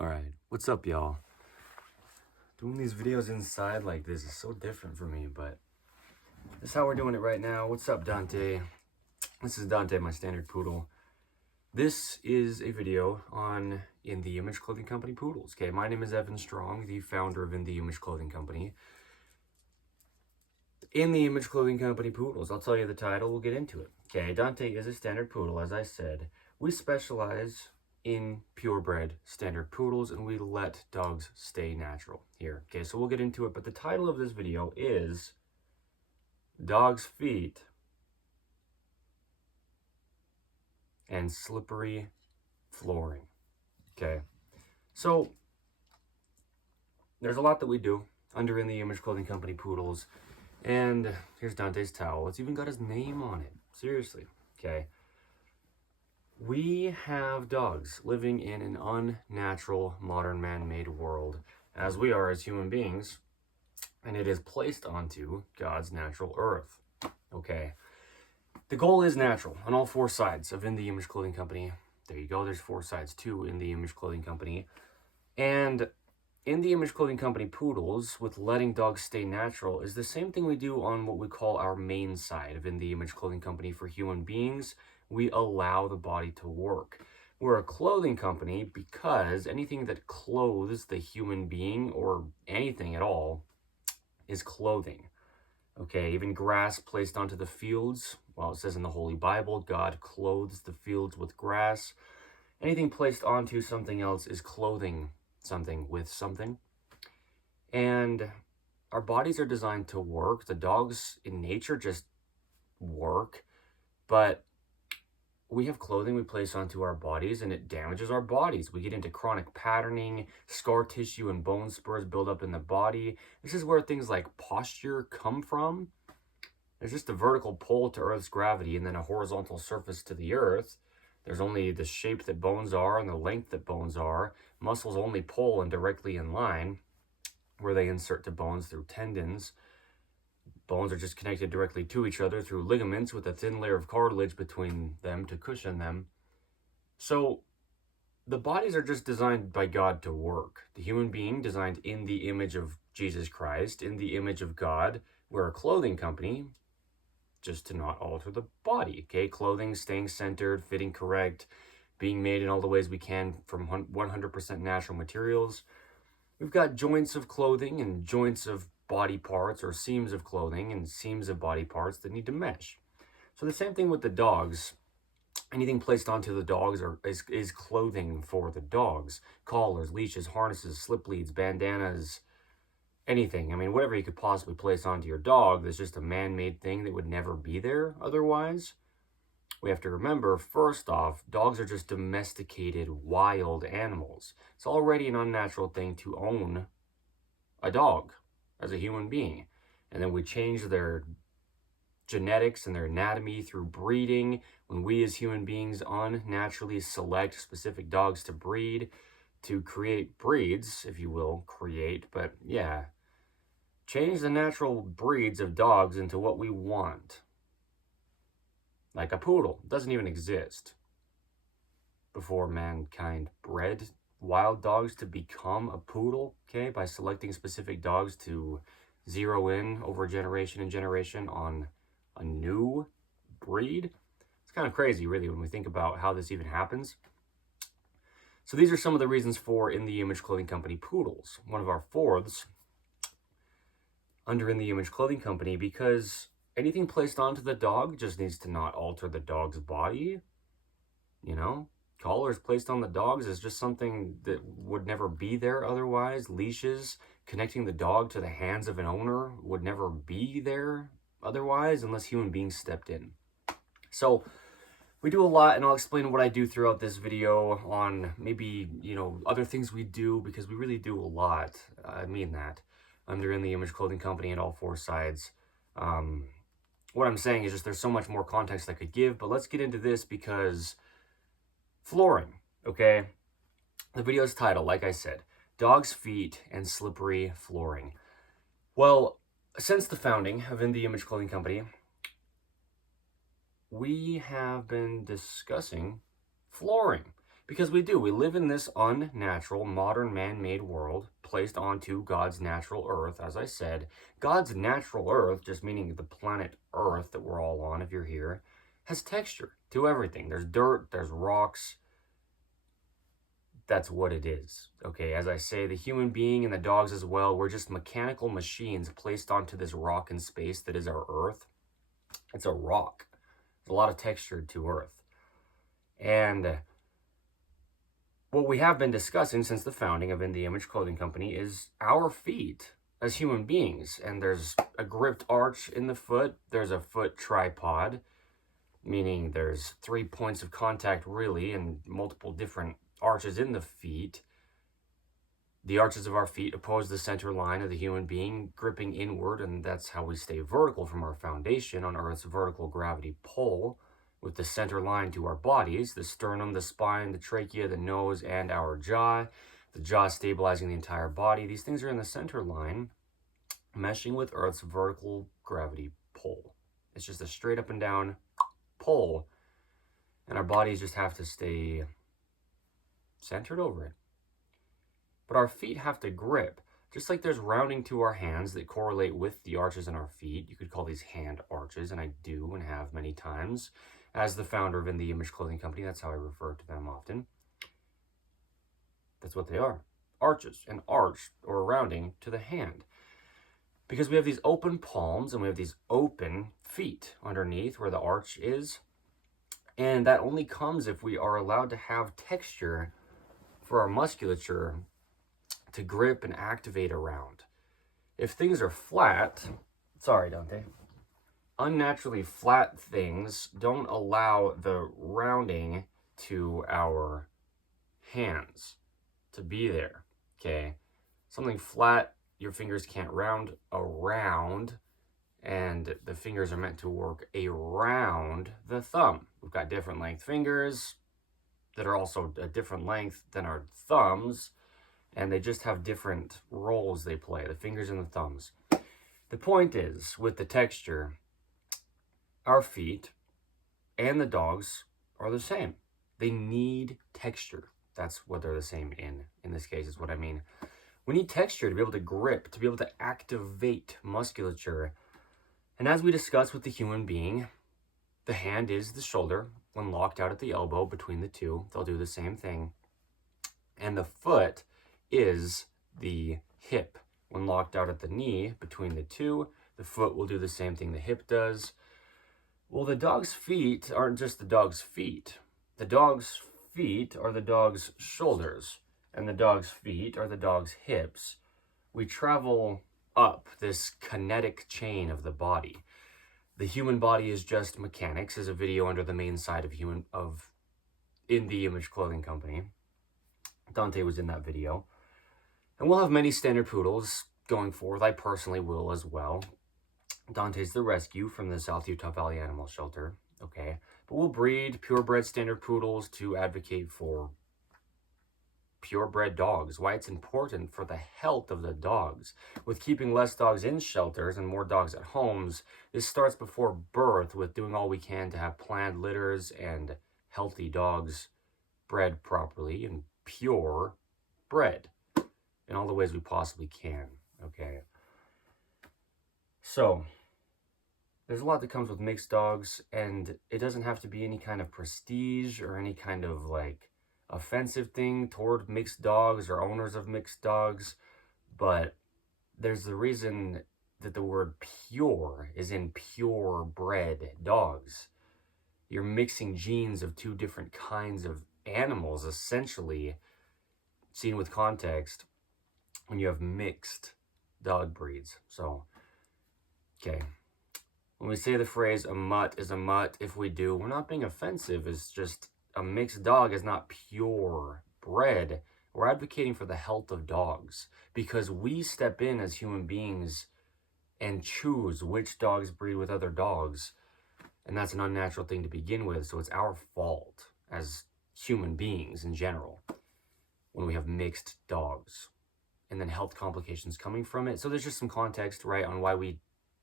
Alright, what's up y'all? Doing these videos inside like this is so different for me, but this is how we're doing it right now. What's up, Dante? This is Dante, my standard poodle. This is a video on In the Image Clothing Company poodles. Okay, my name is Evan Strong, the founder of In the Image Clothing Company. In the Image Clothing Company poodles, I'll tell you the title, we'll get into it. Okay, Dante is a standard poodle, as I said. We specialize in purebred standard poodles, and we let dogs stay natural here. Okay, so we'll get into it, but the title of this video is Dog's Feet and Slippery Flooring. Okay, so there's a lot that we do under In the Image Clothing Company poodles, and here's Dante's towel. It's even got his name on it. Seriously, okay. We have dogs living in an unnatural, modern, man-made world, as we are as human beings, and it is placed onto God's natural earth. Okay. The goal is natural on all four sides of In the Image Clothing Company. There you go. There's four sides to In the Image Clothing Company. And In the Image Clothing Company poodles, with letting dogs stay natural, is the same thing we do on what we call our main side of In the Image Clothing Company for human beings. We allow the body to work. We're a clothing company because anything that clothes the human being or anything at all is clothing. Okay, even grass placed onto the fields. Well, it says in the Holy Bible, God clothes the fields with grass. Anything placed onto something else is clothing something with something. And our bodies are designed to work. The dogs in nature just work, but we have clothing we place onto our bodies and it damages our bodies. We get into chronic patterning, scar tissue and bone spurs build up in the body. This is where things like posture come from. There's just a vertical pull to Earth's gravity and then a horizontal surface to the Earth. There's only the shape that bones are and the length that bones are. Muscles only pull and directly in line where they insert to bones through tendons. Bones are just connected directly to each other through ligaments with a thin layer of cartilage between them to cushion them. So the bodies are just designed by God to work. The human being designed in the image of Jesus Christ, in the image of God. We're a clothing company just to not alter the body. Okay, clothing staying centered, fitting correct, being made in all the ways we can from 100% natural materials. We've got joints of clothing and joints of body parts, or seams of clothing and seams of body parts that need to mesh. So the same thing with the dogs. Anything placed onto the dogs is clothing for the dogs. Collars, leashes, harnesses, slip leads, bandanas, anything. I mean, whatever you could possibly place onto your dog that's just a man-made thing that would never be there otherwise. We have to remember, first off, dogs are just domesticated wild animals. It's already an unnatural thing to own a dog as a human being. And then we change their genetics and their anatomy through breeding. When we as human beings unnaturally select specific dogs to breed, to create breeds, if you will, but yeah, change the natural breeds of dogs into what we want. Like a poodle, doesn't even exist before mankind bred wild dogs to become a poodle, okay, by selecting specific dogs to zero in over generation and generation on a new breed. It's kind of crazy, really, when we think about how this even happens. So these are some of the reasons for In the Image Clothing Company poodles. One of our fourths under In the Image Clothing Company, because anything placed onto the dog just needs to not alter the dog's body, you know? Collars placed on the dogs is just something that would never be there otherwise. Leashes connecting the dog to the hands of an owner would never be there otherwise unless human beings stepped in. So we do a lot, and I'll explain what I do throughout this video on maybe, other things we do, because we really do a lot. I mean that. Under In the Image Clothing Company and all four sides. What I'm saying is just there's so much more context I could give, but let's get into this because flooring, okay? The video's title, like I said, Dog's Feet and Slippery Flooring. Well, since the founding of In the Image Clothing Company, we have been discussing flooring Because we do. We live in this unnatural, modern, man-made world placed onto God's natural earth. As I said, God's natural earth, just meaning the planet Earth that we're all on if you're here, has texture to everything. There's dirt, there's rocks. That's what it is. Okay, as I say, the human being and the dogs as well, we're just mechanical machines placed onto this rock in space that is our Earth. It's a rock. There's a lot of texture to Earth. And what we have been discussing since the founding of In the Image Clothing Company is our feet as human beings. And there's a gripped arch in the foot. There's a foot tripod, meaning there's 3 points of contact really and multiple different arches in the feet. The arches of our feet oppose the center line of the human being, gripping inward, and that's how we stay vertical from our foundation on Earth's vertical gravity pull, with the center line to our bodies, the sternum, the spine, the trachea, the nose, and our jaw. The jaw stabilizing the entire body. These things are in the center line, meshing with Earth's vertical gravity pull. It's just a straight up and down pull, and our bodies just have to stay centered over it. But our feet have to grip, just like there's rounding to our hands that correlate with the arches in our feet. You could call these hand arches, and I do and have many times. As the founder of In the Image Clothing Company, that's how I refer to them often. That's what they are. Arches, an arch or a rounding to the hand. Because we have these open palms and we have these open feet underneath where the arch is. And that only comes if we are allowed to have texture for our musculature to grip and activate around. If things are flat, sorry, Dante, unnaturally flat things don't allow the rounding to our hands to be there, okay? Something flat, your fingers can't round around, and the fingers are meant to work around the thumb. We've got different length fingers that are also a different length than our thumbs, and they just have different roles they play, the fingers and the thumbs. The point is, with the texture, our feet and the dogs are the same. They need texture. That's what they're the same in this case is what I mean. We need texture to be able to grip, to be able to activate musculature. And as we discussed with the human being, the hand is the shoulder. When locked out at the elbow between the two, they'll do the same thing. And the foot is the hip. When locked out at the knee between the two, the foot will do the same thing the hip does. Well, the dog's feet aren't just the dog's feet. The dog's feet are the dog's shoulders, and the dog's feet are the dog's hips. We travel up this kinetic chain of the body. The human body is just mechanics, is a video under the main side of In the Image Clothing Company. Dante was in that video. And we'll have many standard poodles going forth. I personally will as well. Dante's the rescue from the South Utah Valley Animal Shelter, okay? But we'll breed purebred standard poodles to advocate for purebred dogs, why it's important for the health of the dogs. With keeping less dogs in shelters and more dogs at homes, this starts before birth with doing all we can to have planned litters and healthy dogs bred properly and pure bred in all the ways we possibly can, okay? So, there's a lot that comes with mixed dogs, and it doesn't have to be any kind of prestige or any kind of like offensive thing toward mixed dogs or owners of mixed dogs, but there's the reason that the word pure is in purebred dogs. You're mixing genes of two different kinds of animals, essentially, seen with context, when you have mixed dog breeds. So, okay. When we say the phrase, a mutt is a mutt, if we do, we're not being offensive. It's just a mixed dog is not pure bred. We're advocating for the health of dogs because we step in as human beings and choose which dogs breed with other dogs. And that's an unnatural thing to begin with. So it's our fault as human beings in general when we have mixed dogs and then health complications coming from it. So there's just some context, right, on why we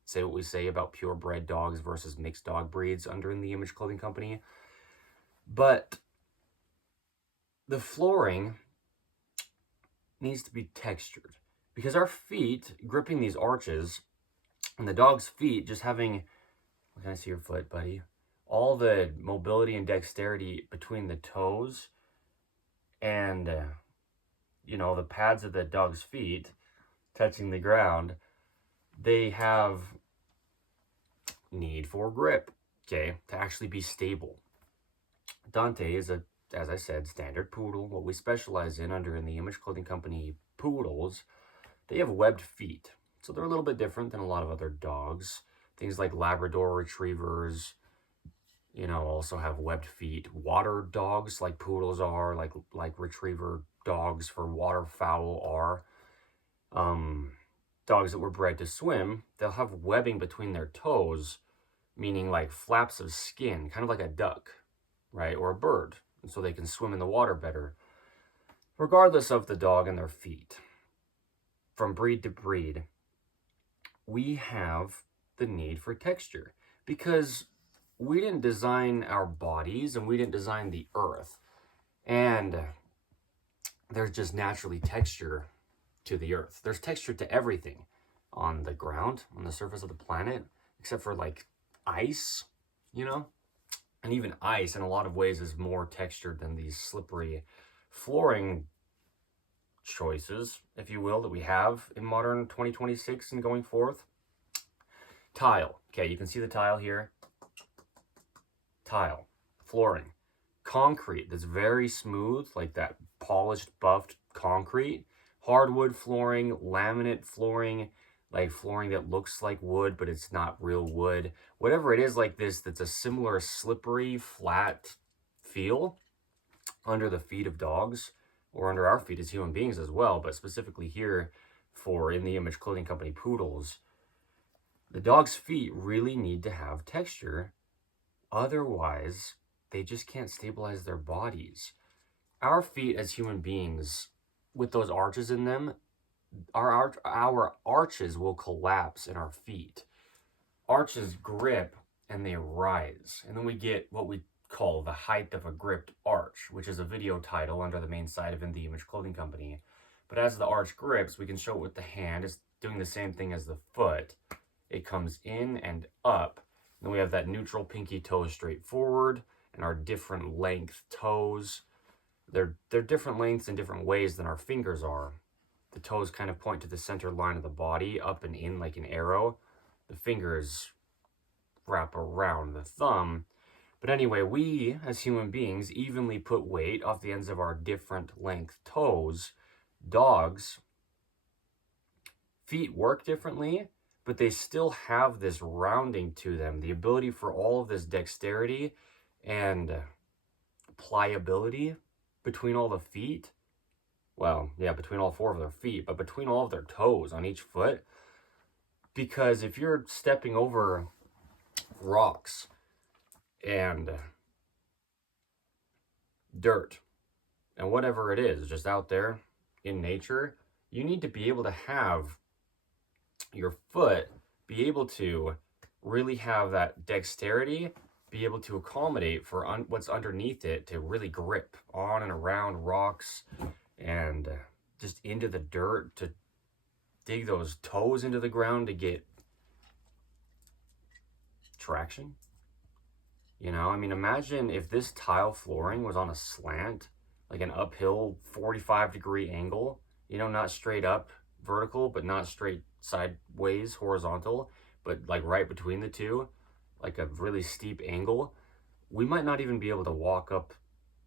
say what we say about purebred dogs versus mixed dog breeds under In the Image Clothing Company. But the flooring needs to be textured because our feet gripping these arches and the dog's feet just having, can I see your foot, buddy? All the mobility and dexterity between the toes and, the pads of the dog's feet touching the ground, they have need for grip, okay, to actually be stable. Dante is as I said, standard poodle. What we specialize in under In the Image Clothing Company poodles, they have webbed feet. So they're a little bit different than a lot of other dogs. Things like Labrador retrievers, also have webbed feet. Water dogs, like poodles are, like retriever dogs for waterfowl are. Dogs that were bred to swim, they'll have webbing between their toes, meaning like flaps of skin, kind of like a duck, right? Or a bird, and so they can swim in the water better. Regardless of the dog and their feet, from breed to breed, we have the need for texture because we didn't design our bodies and we didn't design the earth. And there's just naturally texture to the earth. There's texture to everything on the ground, on the surface of the planet, except for like ice, and even ice in a lot of ways is more textured than these slippery flooring choices, if you will, that we have in modern 2026 and going forth. Tile. Okay, you can see the tile here. Tile. Flooring. Concrete that's very smooth, like that polished, buffed concrete. Hardwood flooring, laminate flooring, like flooring that looks like wood, but it's not real wood. Whatever it is like this, that's a similar slippery, flat feel under the feet of dogs, or under our feet as human beings as well, but specifically here for In the Image Clothing Company poodles, the dog's feet really need to have texture. Otherwise, they just can't stabilize their bodies. Our feet as human beings, with those arches in them, our arches will collapse in our feet. Arches grip and they rise. And then we get what we call the height of a gripped arch, which is a video title under the main site of In the Image Clothing Company. But as the arch grips, we can show it with the hand. It's doing the same thing as the foot. It comes in and up. Then we have that neutral pinky toe straight forward and our different length toes. They're different lengths in different ways than our fingers are. The toes kind of point to the center line of the body, up and in like an arrow. The fingers wrap around the thumb. But anyway, we as human beings evenly put weight off the ends of our different length toes. Dogs' feet work differently, but they still have this rounding to them, the ability for all of this dexterity and pliability between all the feet. Well, yeah, between all four of their feet, but between all of their toes on each foot. Because if you're stepping over rocks and dirt and whatever it is just out there in nature, you need to be able to have your foot be able to really have that dexterity, be able to accommodate for what's underneath it, to really grip on and around rocks and just into the dirt, to dig those toes into the ground to get traction. Imagine if this tile flooring was on a slant, like an uphill 45-degree angle, not straight up vertical, but not straight sideways horizontal, but like right between the two, like a really steep angle. We might not even be able to walk up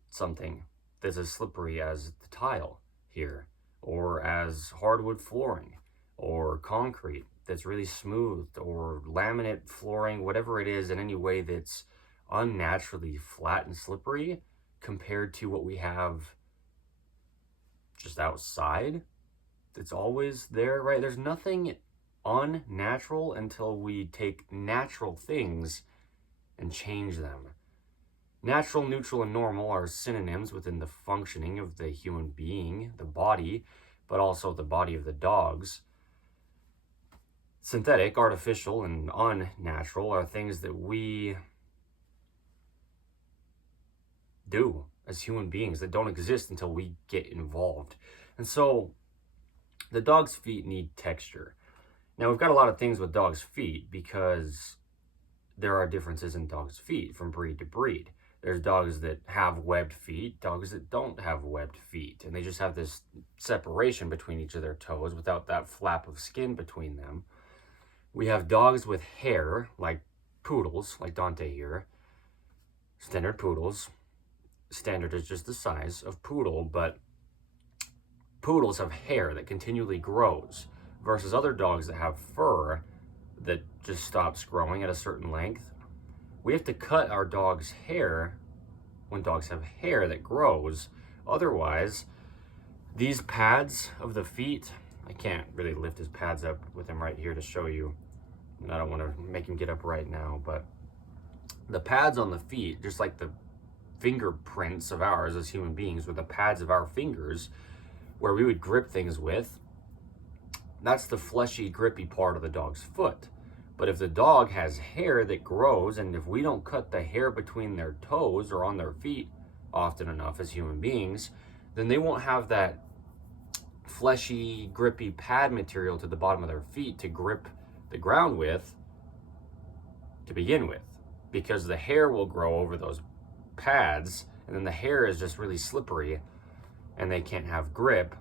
something that's as slippery as the tile here, or as hardwood flooring, or concrete that's really smooth, or laminate flooring, whatever it is, in any way that's unnaturally flat and slippery compared to what we have just outside. It's always there, right? There's nothing unnatural until we take natural things and change them. Natural, neutral, and normal are synonyms within the functioning of the human being, the body, but also the body of the dogs. Synthetic, artificial, and unnatural are things that we do as human beings that don't exist until we get involved. And so the dog's feet need texture. Now, we've got a lot of things with dogs' feet because there are differences in dogs' feet from breed to breed. There's dogs that have webbed feet, dogs that don't have webbed feet, and they just have this separation between each of their toes without that flap of skin between them. We have dogs with hair, like poodles, like Dante here, standard poodles. Standard is just the size of poodle, but poodles have hair that continually grows versus other dogs that have fur that just stops growing at a certain length. We have to cut our dog's hair when dogs have hair that grows. Otherwise, these pads of the feet, I can't really lift his pads up with him right here to show you, and I don't want to make him get up right now, but the pads on the feet, just like the fingerprints of ours as human beings, or the pads of our fingers where we would grip things with, that's the fleshy, grippy part of the dog's foot. But if the dog has hair that grows, and if we don't cut the hair between their toes or on their feet often enough as human beings, then they won't have that fleshy, grippy pad material to the bottom of their feet to grip the ground with to begin with, because the hair will grow over those pads, and then the hair is just really slippery, and they can't have grip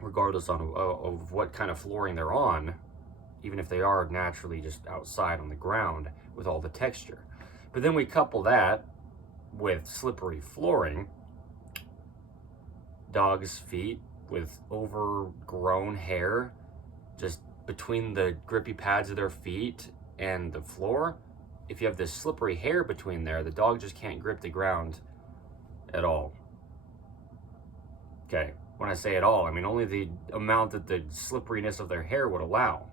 regardless of what kind of flooring they're on, even if they are naturally just outside on the ground with all the texture. But then we couple that with slippery flooring, dogs' feet with overgrown hair just between the grippy pads of their feet and the floor. If you have this slippery hair between there, the dog just can't grip the ground at all. Okay, when I say at all, I mean only the amount that the slipperiness of their hair would allow.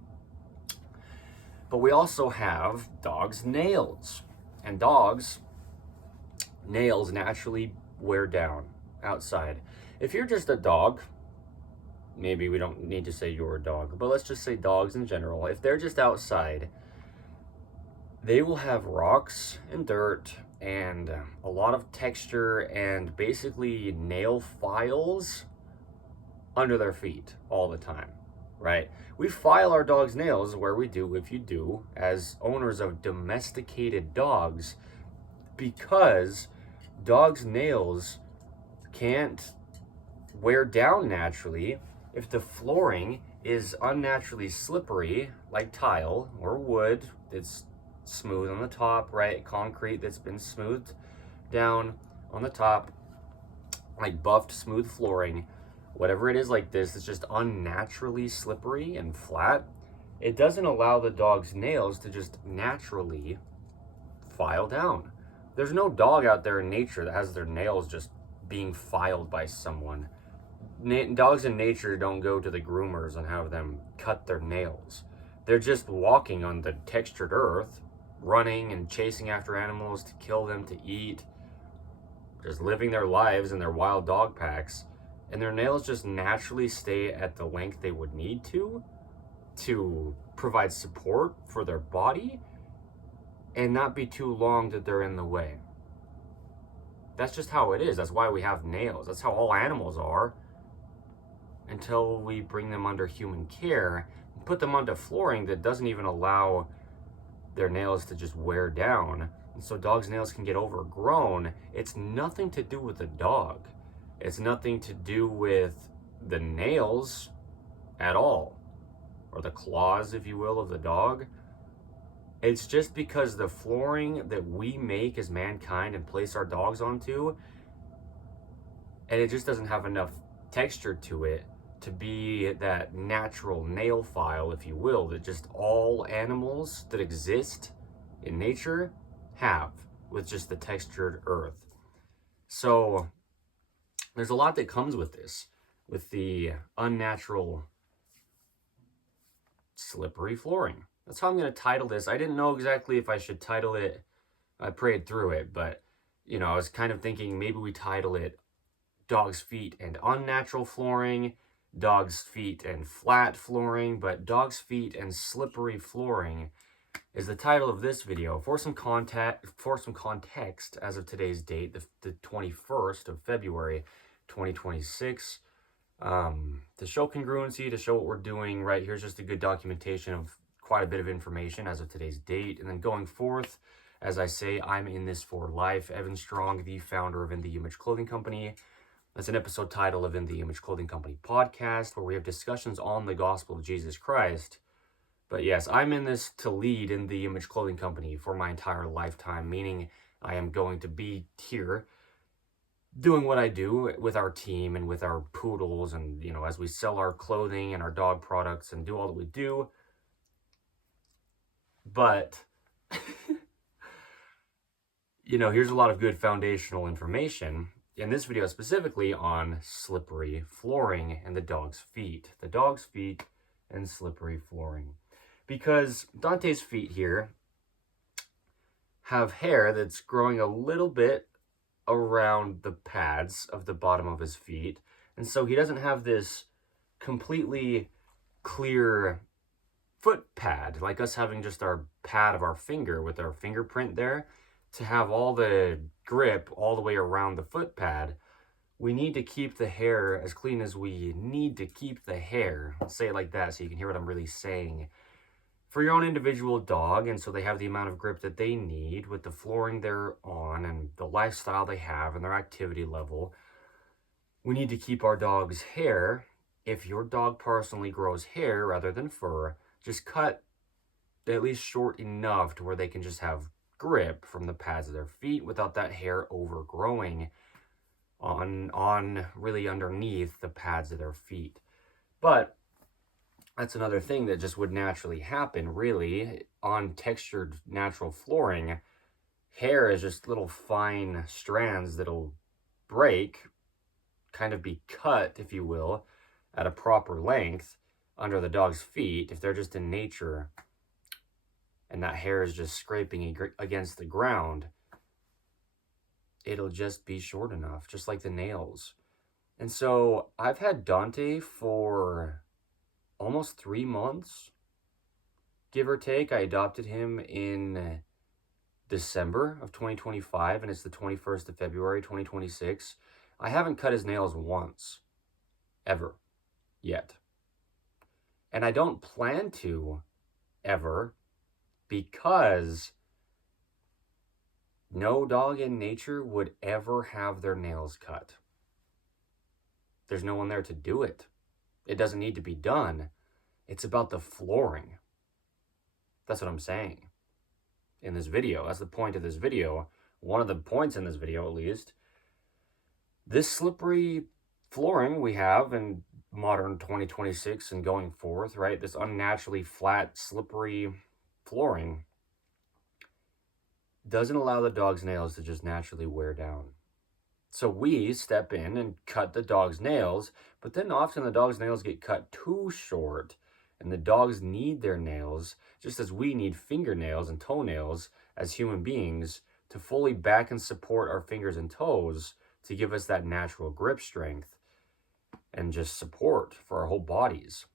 But we also have dogs' nails. And dogs' nails naturally wear down outside. If you're just a dog, maybe we don't need to say you're a dog, but let's just say dogs in general. If they're just outside, they will have rocks and dirt and a lot of texture and basically nail files under their feet all the time, right? We file our dog's nails where we do, if you do, as owners of domesticated dogs, because dogs' nails can't wear down naturally if the flooring is unnaturally slippery, like tile or wood that's smooth on the top, right? Concrete that's been smoothed down on the top, like buffed smooth flooring. Whatever it is like this, it's just unnaturally slippery and flat. It doesn't allow the dog's nails to just naturally file down. There's no dog out there in nature that has their nails just being filed by someone. Dogs in nature don't go to the groomers and have them cut their nails. They're just walking on the textured earth, running and chasing after animals to kill them to eat, just living their lives in their wild dog packs. And their nails just naturally stay at the length they would need to provide support for their body and not be too long that they're in the way. That's just how it is. That's why we have nails. That's how all animals are, until we bring them under human care and put them onto flooring that doesn't even allow their nails to just wear down. And so dogs' nails can get overgrown. It's nothing to do with the dog. It's nothing to do with the nails at all, or the claws, if you will, of the dog. It's just because the flooring that we make as mankind and place our dogs onto, and it just doesn't have enough texture to it to be that natural nail file, if you will, that just all animals that exist in nature have with just the textured earth. So there's a lot that comes with this, with the unnatural slippery flooring. That's how I'm going to title this. I didn't know exactly if I should title it. I prayed through it, but I was kind of thinking maybe we title it Dog's Feet and Unnatural Flooring, Dog's Feet and Flat Flooring, but Dog's Feet and Slippery Flooring is the title of this video. For some context, as of today's date, the 21st of February, 2026, to show congruency, to show what we're doing, right? Here's just a good documentation of quite a bit of information as of today's date. And then going forth, as I say, I'm in this for life. Evan Strong, the founder of In the Image Clothing Company. That's an episode title of In the Image Clothing Company podcast, where we have discussions on the gospel of Jesus Christ. But yes, I'm in this to lead In the Image Clothing Company for my entire lifetime, meaning I am going to be here doing what I do with our team and with our poodles, and, you know, as we sell our clothing and our dog products and do all that we do. But, you know, here's a lot of good foundational information in this video, specifically on slippery flooring and the dog's feet. The dog's feet and slippery flooring. Because Dante's feet here have hair that's growing a little bit around the pads of the bottom of his feet. And so he doesn't have this completely clear foot pad, like us having just our pad of our finger with our fingerprint there. To have all the grip all the way around the foot pad, we need to keep the hair as clean as we need to keep the hair. I'll say it like that so you can hear what I'm really saying. For your own individual dog, and so they have the amount of grip that they need with the flooring they're on and the lifestyle they have and their activity level, we need to keep our dog's hair. If your dog personally grows hair rather than fur, just cut at least short enough to where they can just have grip from the pads of their feet without that hair overgrowing on really underneath the pads of their feet. But that's another thing that just would naturally happen, really, on textured natural flooring. Hair is just little fine strands that'll break, kind of be cut, if you will, at a proper length under the dog's feet if they're just in nature and that hair is just scraping against the ground. It'll just be short enough, just like the nails. And so I've had Dante for almost 3 months, give or take. I adopted him in December of 2025, and it's the 21st of February, 2026. I haven't cut his nails once, ever, yet. And I don't plan to, ever, because no dog in nature would ever have their nails cut. There's no one there to do it. It doesn't need to be done. It's about the flooring. That's what I'm saying in this video. That's the point of this video. One of the points in this video, at least. This slippery flooring we have in modern 2026 and going forth, right? This unnaturally flat, slippery flooring doesn't allow the dog's nails to just naturally wear down. So we step in and cut the dog's nails, but then often the dog's nails get cut too short, and the dogs need their nails, just as we need fingernails and toenails as human beings to fully back and support our fingers and toes to give us that natural grip strength and just support for our whole bodies.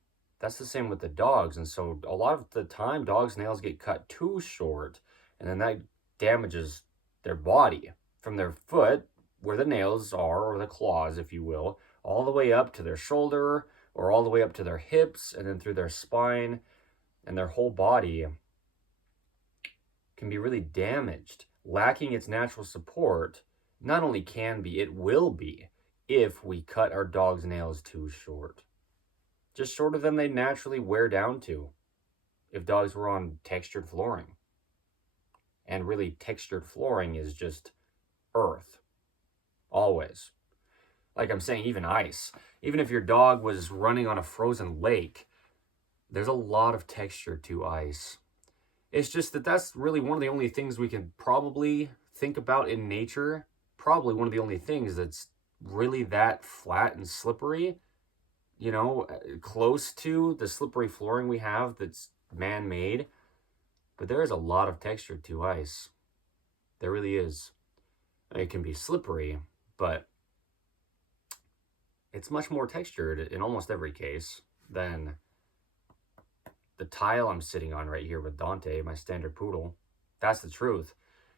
That's the same with the dogs. And so a lot of the time, dogs' nails get cut too short, and then that damages their body from their foot, where the nails are, or the claws, if you will, all the way up to their shoulder, or all the way up to their hips, and then through their spine, and their whole body can be really damaged, lacking its natural support. Not only can be, it will be, if we cut our dog's nails too short. Just shorter than they naturally wear down to if dogs were on textured flooring. And really, textured flooring is just earth. Always. Like I'm saying, even ice. Even if your dog was running on a frozen lake, there's a lot of texture to ice. It's just that that's really one of the only things we can probably think about in nature. Probably one of the only things that's really that flat and slippery, you know, close to the slippery flooring we have that's man-made. But there is a lot of texture to ice. There really is. It can be slippery, but it's much more textured in almost every case than the tile I'm sitting on right here with Dante, my standard poodle. That's the truth.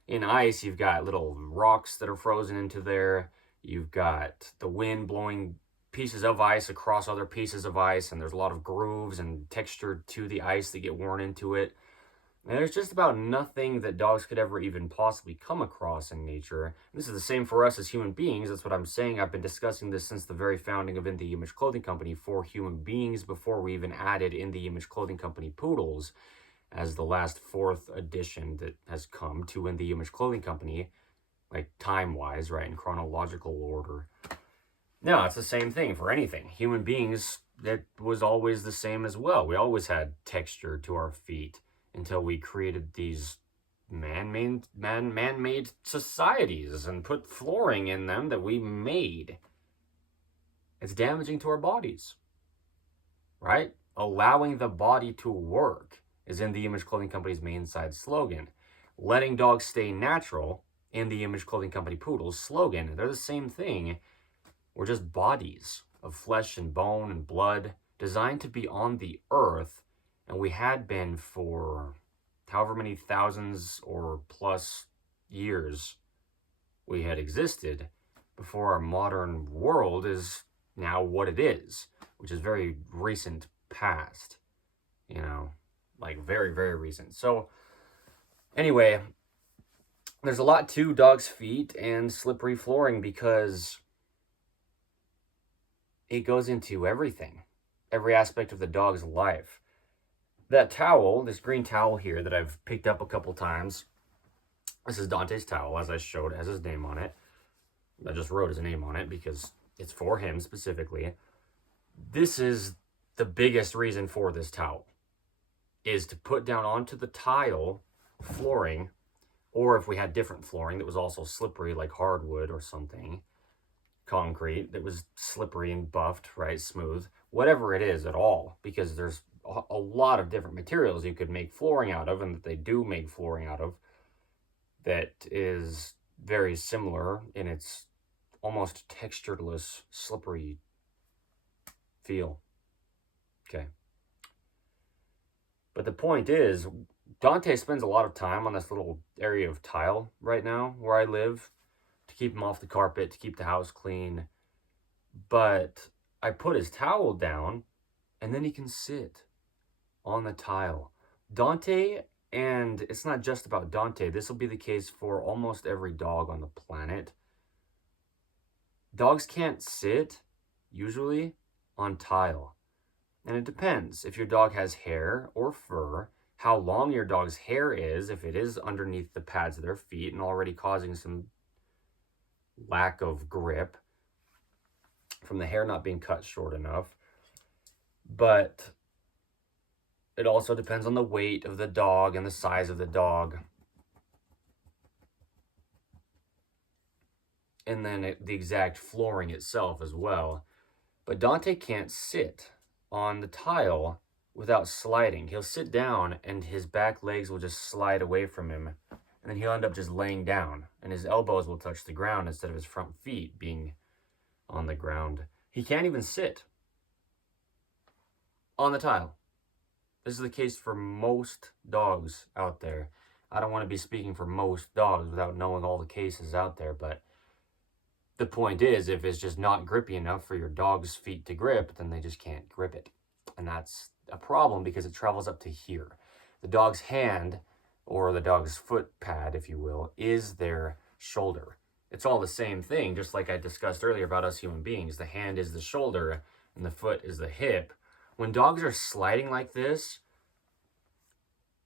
In ice, you've got little rocks that are frozen into there. You've got the wind blowing pieces of ice across other pieces of ice, and there's a lot of grooves and texture to the ice that get worn into it. And there's just about nothing that dogs could ever even possibly come across in nature. This is the same for us as human beings. That's what I'm saying. I've been discussing this since the very founding of In the Image Clothing Company for human beings, before we even added In the Image Clothing Company poodles as the last 4th edition that has come to In the Image Clothing Company, like time-wise, right, in chronological order. No, it's the same thing for anything. Human beings, that was always the same as well. We always had texture to our feet until we created these man-made societies and put flooring in them that we made. It's damaging to our bodies, right? Allowing the body to work is In the Image Clothing Company's main side slogan. Letting dogs stay natural, In the Image Clothing Company poodles slogan. They're the same thing. We're just bodies of flesh and bone and blood, designed to be on the earth, and we had been for however many thousands or plus years we had existed before our modern world is now what it is, which is very recent past, you know, like very, very recent. So anyway, there's a lot to dogs' feet and slippery flooring because it goes into everything, every aspect of the dog's life. That towel, this green towel here that I've picked up a couple times, this is Dante's towel, as I showed, it has his name on it. I just wrote his name on it because it's for him specifically. This is the biggest reason for this towel, is to put down onto the tile flooring, or if we had different flooring that was also slippery, like hardwood or something, concrete that was slippery and buffed, right, smooth, whatever it is at all, because there's a lot of different materials you could make flooring out of, and that they do make flooring out of, that is very similar in its almost textureless, slippery feel. Okay. But the point is, Dante spends a lot of time on this little area of tile right now where I live, to keep him off the carpet, to keep the house clean. But I put his towel down, and then he can sit on the tile. Dante, and it's not just about Dante, this will be the case for almost every dog on the planet. Dogs can't sit, usually, on tile. And it depends if your dog has hair or fur, how long your dog's hair is, if it is underneath the pads of their feet and already causing some lack of grip from the hair not being cut short enough. But it also depends on the weight of the dog and the size of the dog. And then the exact flooring itself as well. But Dante can't sit on the tile without sliding. He'll sit down and his back legs will just slide away from him. And then he'll end up just laying down, and his elbows will touch the ground instead of his front feet being on the ground. He can't even sit on the tile. This is the case for most dogs out there. I don't want to be speaking for most dogs without knowing all the cases out there, but the point is, if it's just not grippy enough for your dog's feet to grip, then they just can't grip it. And that's a problem because it travels up to here. The dog's hand, or the dog's foot pad, if you will, is their shoulder. It's all the same thing, just like I discussed earlier about us human beings. The hand is the shoulder, and the foot is the hip. When dogs are sliding like this,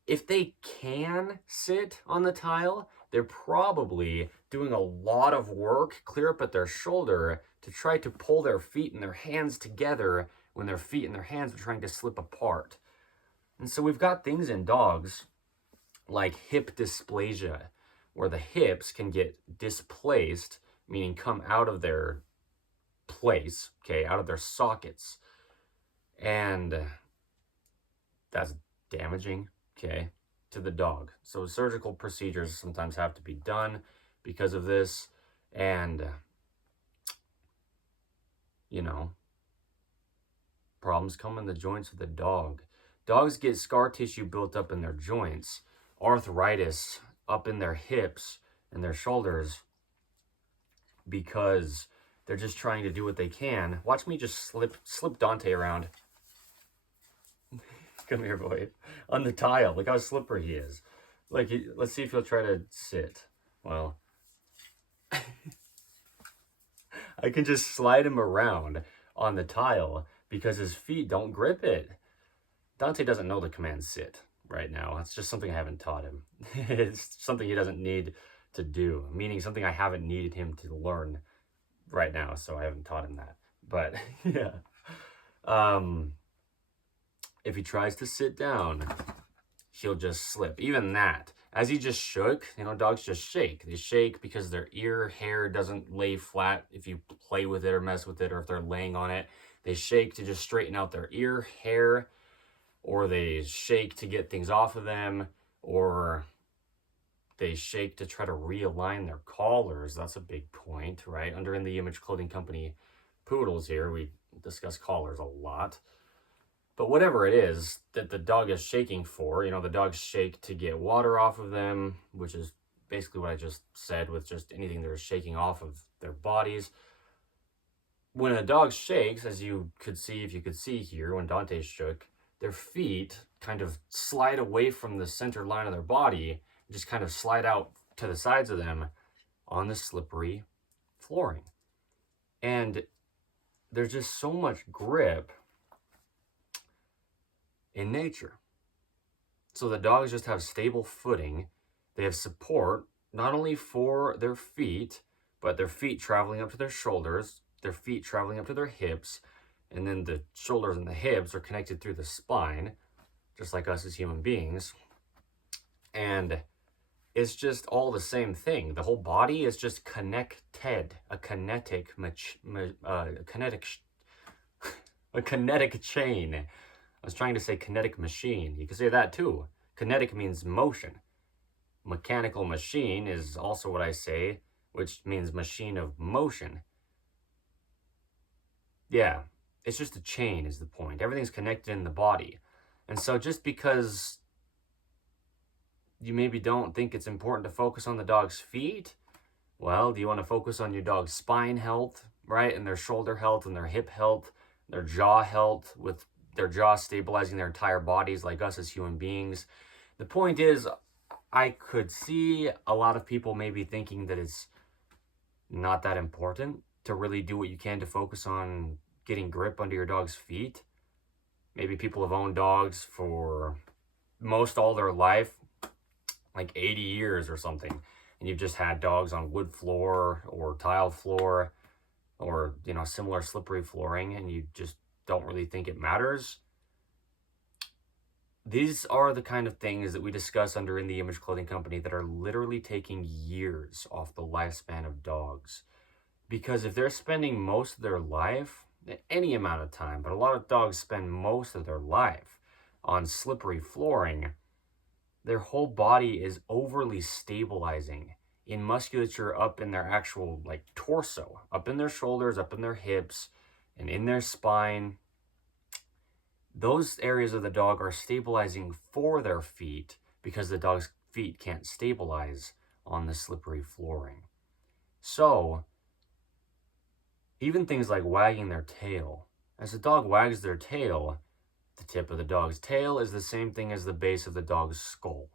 if they can sit on the tile, they're probably doing a lot of work clear up at their shoulder to try to pull their feet and their hands together when their feet and their hands are trying to slip apart. And so we've got things in dogs like hip dysplasia, where the hips can get displaced, meaning come out of their place, okay, out of their sockets. And that's damaging, okay, to the dog. So surgical procedures sometimes have to be done because of this. And, you know, problems come in the joints of the dog. Dogs get scar tissue built up in their joints, arthritis up in their hips and their shoulders because they're just trying to do what they can. Watch me just slip Dante around. Come here, boy. On the tile. Look how slippery he is. Like, let's see if he'll try to sit. Well, I can just slide him around on the tile because his feet don't grip it. Dante doesn't know the command sit right now. It's just something I haven't taught him. It's something he doesn't need to do, meaning something I haven't needed him to learn right now, so I haven't taught him that. But yeah. If he tries to sit down, he'll just slip. Even that. As he just shook, dogs just shake. They shake because their ear hair doesn't lay flat if you play with it or mess with it, or if they're laying on it. They shake to just straighten out their ear hair, or they shake to get things off of them, or they shake to try to realign their collars. That's a big point, right? Under In the Image Clothing Company poodles here, we discuss collars a lot. But whatever it is that the dog is shaking for, the dogs shake to get water off of them, which is basically what I just said with just anything they're shaking off of their bodies. When a dog shakes, as you could see, if you could see here, when Dante shook, their feet kind of slide away from the center line of their body, just kind of slide out to the sides of them on the slippery flooring. And there's just so much grip in nature. So the dogs just have stable footing. They have support, not only for their feet, but their feet traveling up to their shoulders, their feet traveling up to their hips, and then the shoulders and the hips are connected through the spine, just like us as human beings. And it's just all the same thing. The whole body is just connected, a kinetic chain. I was trying to say kinetic machine. You can say that too. Kinetic means motion. Mechanical machine is also what I say, which means machine of motion. Yeah, it's just a chain is the point. Everything's connected in the body. And so just because you maybe don't think it's important to focus on the dog's feet, well, do you want to focus on your dog's spine health, right? And their shoulder health and their hip health, their jaw health, with their jaw stabilizing their entire bodies like us as human beings. The point is, I could see a lot of people maybe thinking that it's not that important to really do what you can to focus on getting grip under your dog's feet. Maybe people have owned dogs for most all their life, like 80 years or something, and you've just had dogs on wood floor or tile floor or, similar slippery flooring, and you just don't really think it matters. These are the kind of things that we discuss under In the Image Clothing Company that are literally taking years off the lifespan of dogs. Because if they're spending most of their life, any amount of time, but a lot of dogs spend most of their life on slippery flooring, their whole body is overly stabilizing in musculature up in their actual torso, up in their shoulders, up in their hips, and in their spine. Those areas of the dog are stabilizing for their feet because the dog's feet can't stabilize on the slippery flooring. So, even things like wagging their tail. As the dog wags their tail, the tip of the dog's tail is the same thing as the base of the dog's skull.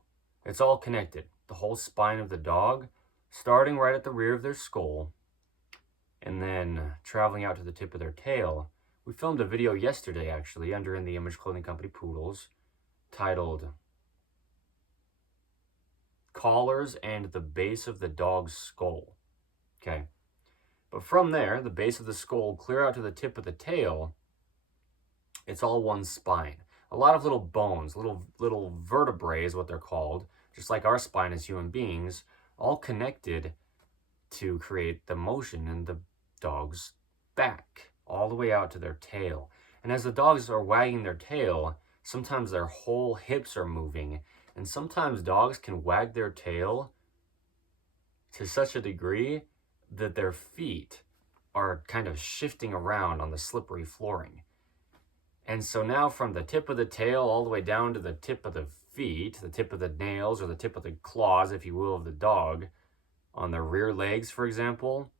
It's all connected. The whole spine of the dog, starting right at the rear of their skull, and then traveling out to the tip of their tail. We filmed a video yesterday, actually, under In the Image Clothing Company Poodles, titled Collars and the Base of the Dog's Skull. Okay. But from there, the base of the skull, clear out to the tip of the tail, it's all one spine. A lot of little bones, little vertebrae is what they're called, just like our spine as human beings, all connected to create the motion in the dog's back, all the way out to their tail. And as the dogs are wagging their tail, sometimes their whole hips are moving, and sometimes dogs can wag their tail to such a degree that their feet are kind of shifting around on the slippery flooring. And so now from the tip of the tail all the way down to the tip of the feet, the tip of the nails or the tip of the claws, if you will, of the dog, on the rear legs, for example,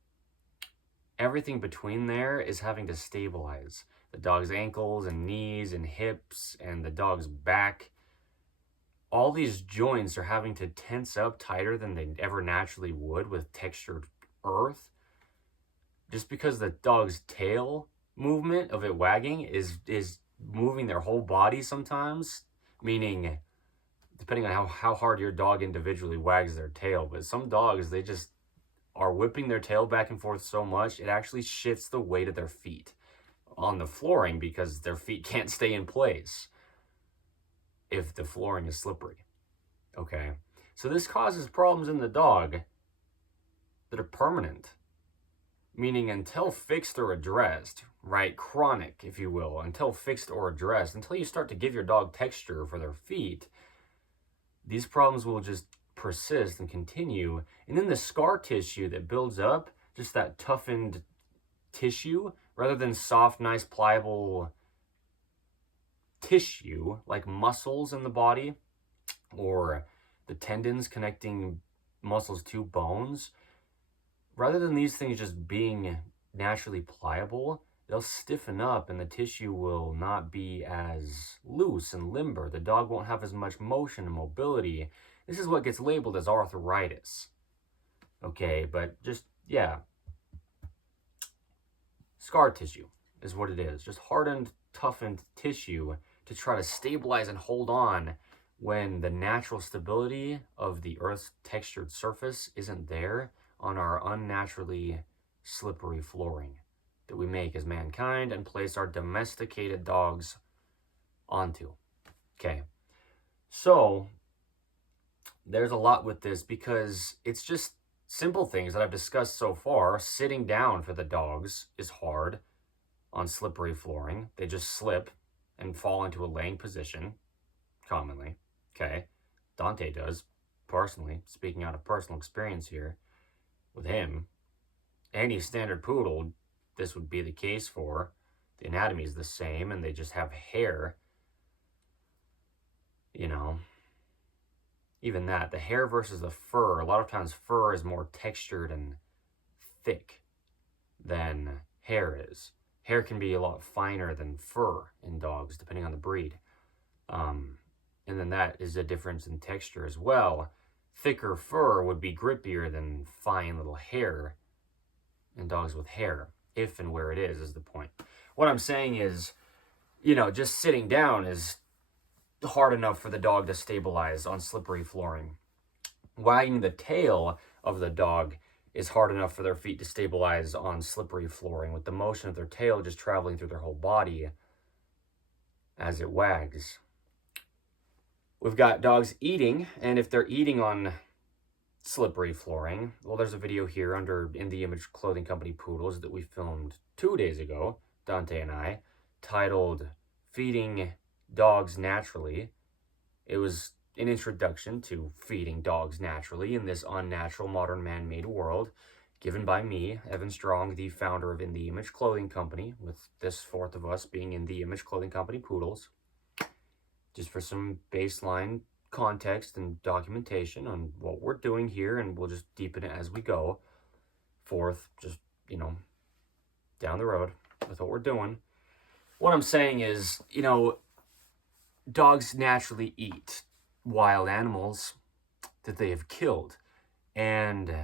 everything between there is having to stabilize. The dog's ankles and knees and hips and the dog's back. All these joints are having to tense up tighter than they ever naturally would with textured earth. Just because the dog's tail movement of it wagging is moving their whole body sometimes, meaning depending on how hard your dog individually wags their tail, but some dogs, they just are whipping their tail back and forth so much it actually shifts the weight of their feet on the flooring because their feet can't stay in place if the flooring is slippery. Okay, so this causes problems in the dog that are permanent, meaning until fixed or addressed, right? Chronic, if you will, until fixed or addressed, until you start to give your dog texture for their feet, these problems will just persist and continue. And then the scar tissue that builds up, just that toughened tissue, rather than soft, nice, pliable tissue like muscles in the body or the tendons connecting muscles to bones, rather than these things just being naturally pliable, they'll stiffen up and the tissue will not be as loose and limber. The dog won't have as much motion and mobility. This is what gets labeled as arthritis. Okay, but just, yeah. Scar tissue is what it is. Just hardened, toughened tissue to try to stabilize and hold on when the natural stability of the Earth's textured surface isn't there on our unnaturally slippery flooring that we make as mankind and place our domesticated dogs onto. Okay, so there's a lot with this because it's just simple things that I've discussed so far. Sitting down for the dogs is hard on slippery flooring. They just slip and fall into a laying position commonly. Okay, Dante does, personally, speaking out of personal experience here with him. Any standard poodle, this would be the case for. The anatomy is the same and they just have hair, you know. Even that, the hair versus the fur, a lot of times fur is more textured and thick than hair is. Hair can be a lot finer than fur in dogs, depending on the breed. And then that is a difference in texture as well. Thicker fur would be grippier than fine little hair in dogs with hair, if and where it is the point. What I'm saying is, you know, just sitting down is hard enough for the dog to stabilize on slippery flooring. Wagging the tail of the dog is hard enough for their feet to stabilize on slippery flooring, with the motion of their tail just traveling through their whole body as it wags. We've got dogs eating, and if they're eating on slippery flooring, well, there's a video here under In the Image Clothing Company Poodles that we filmed 2 days ago, Dante and I, titled Feeding Dogs Naturally. It was an introduction to feeding dogs naturally in this unnatural modern man-made world, given by me, Evan Strong, the founder of In the Image Clothing Company, with this fourth of us being In the Image Clothing Company Poodles. Just for some baseline context and documentation on what we're doing here, and we'll just deepen it as we go forth, just, you know, down the road with what we're doing. What I'm saying is, you know, dogs naturally eat wild animals that they have killed, and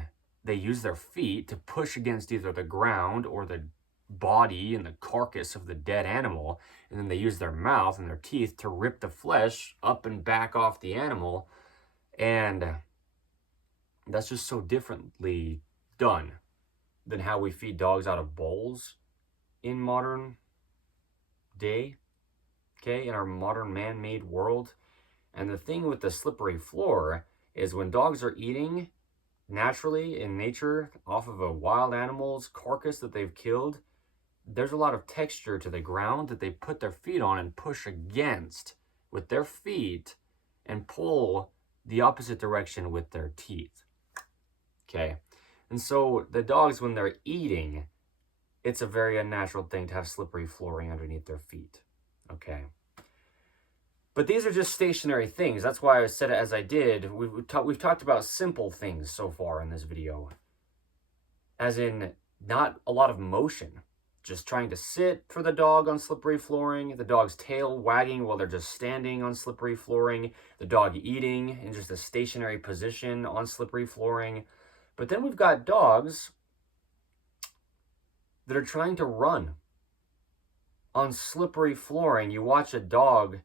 they use their feet to push against either the ground or the body and the carcass of the dead animal, and then they use their mouth and their teeth to rip the flesh up and back off the animal, and that's just so differently done than how we feed dogs out of bowls in modern day, okay, in our modern man-made world. And the thing with the slippery floor is when dogs are eating naturally in nature off of a wild animal's carcass that they've killed, there's a lot of texture to the ground that they put their feet on and push against with their feet and pull the opposite direction with their teeth. Okay, and so the dogs, when they're eating, it's a very unnatural thing to have slippery flooring underneath their feet. Okay. But these are just stationary things. That's why I said it as I did. We've talked about simple things so far in this video. As in, not a lot of motion. Just trying to sit for the dog on slippery flooring, the dog's tail wagging while they're just standing on slippery flooring, the dog eating in just a stationary position on slippery flooring. But then we've got dogs that are trying to run on slippery flooring. You watch a dog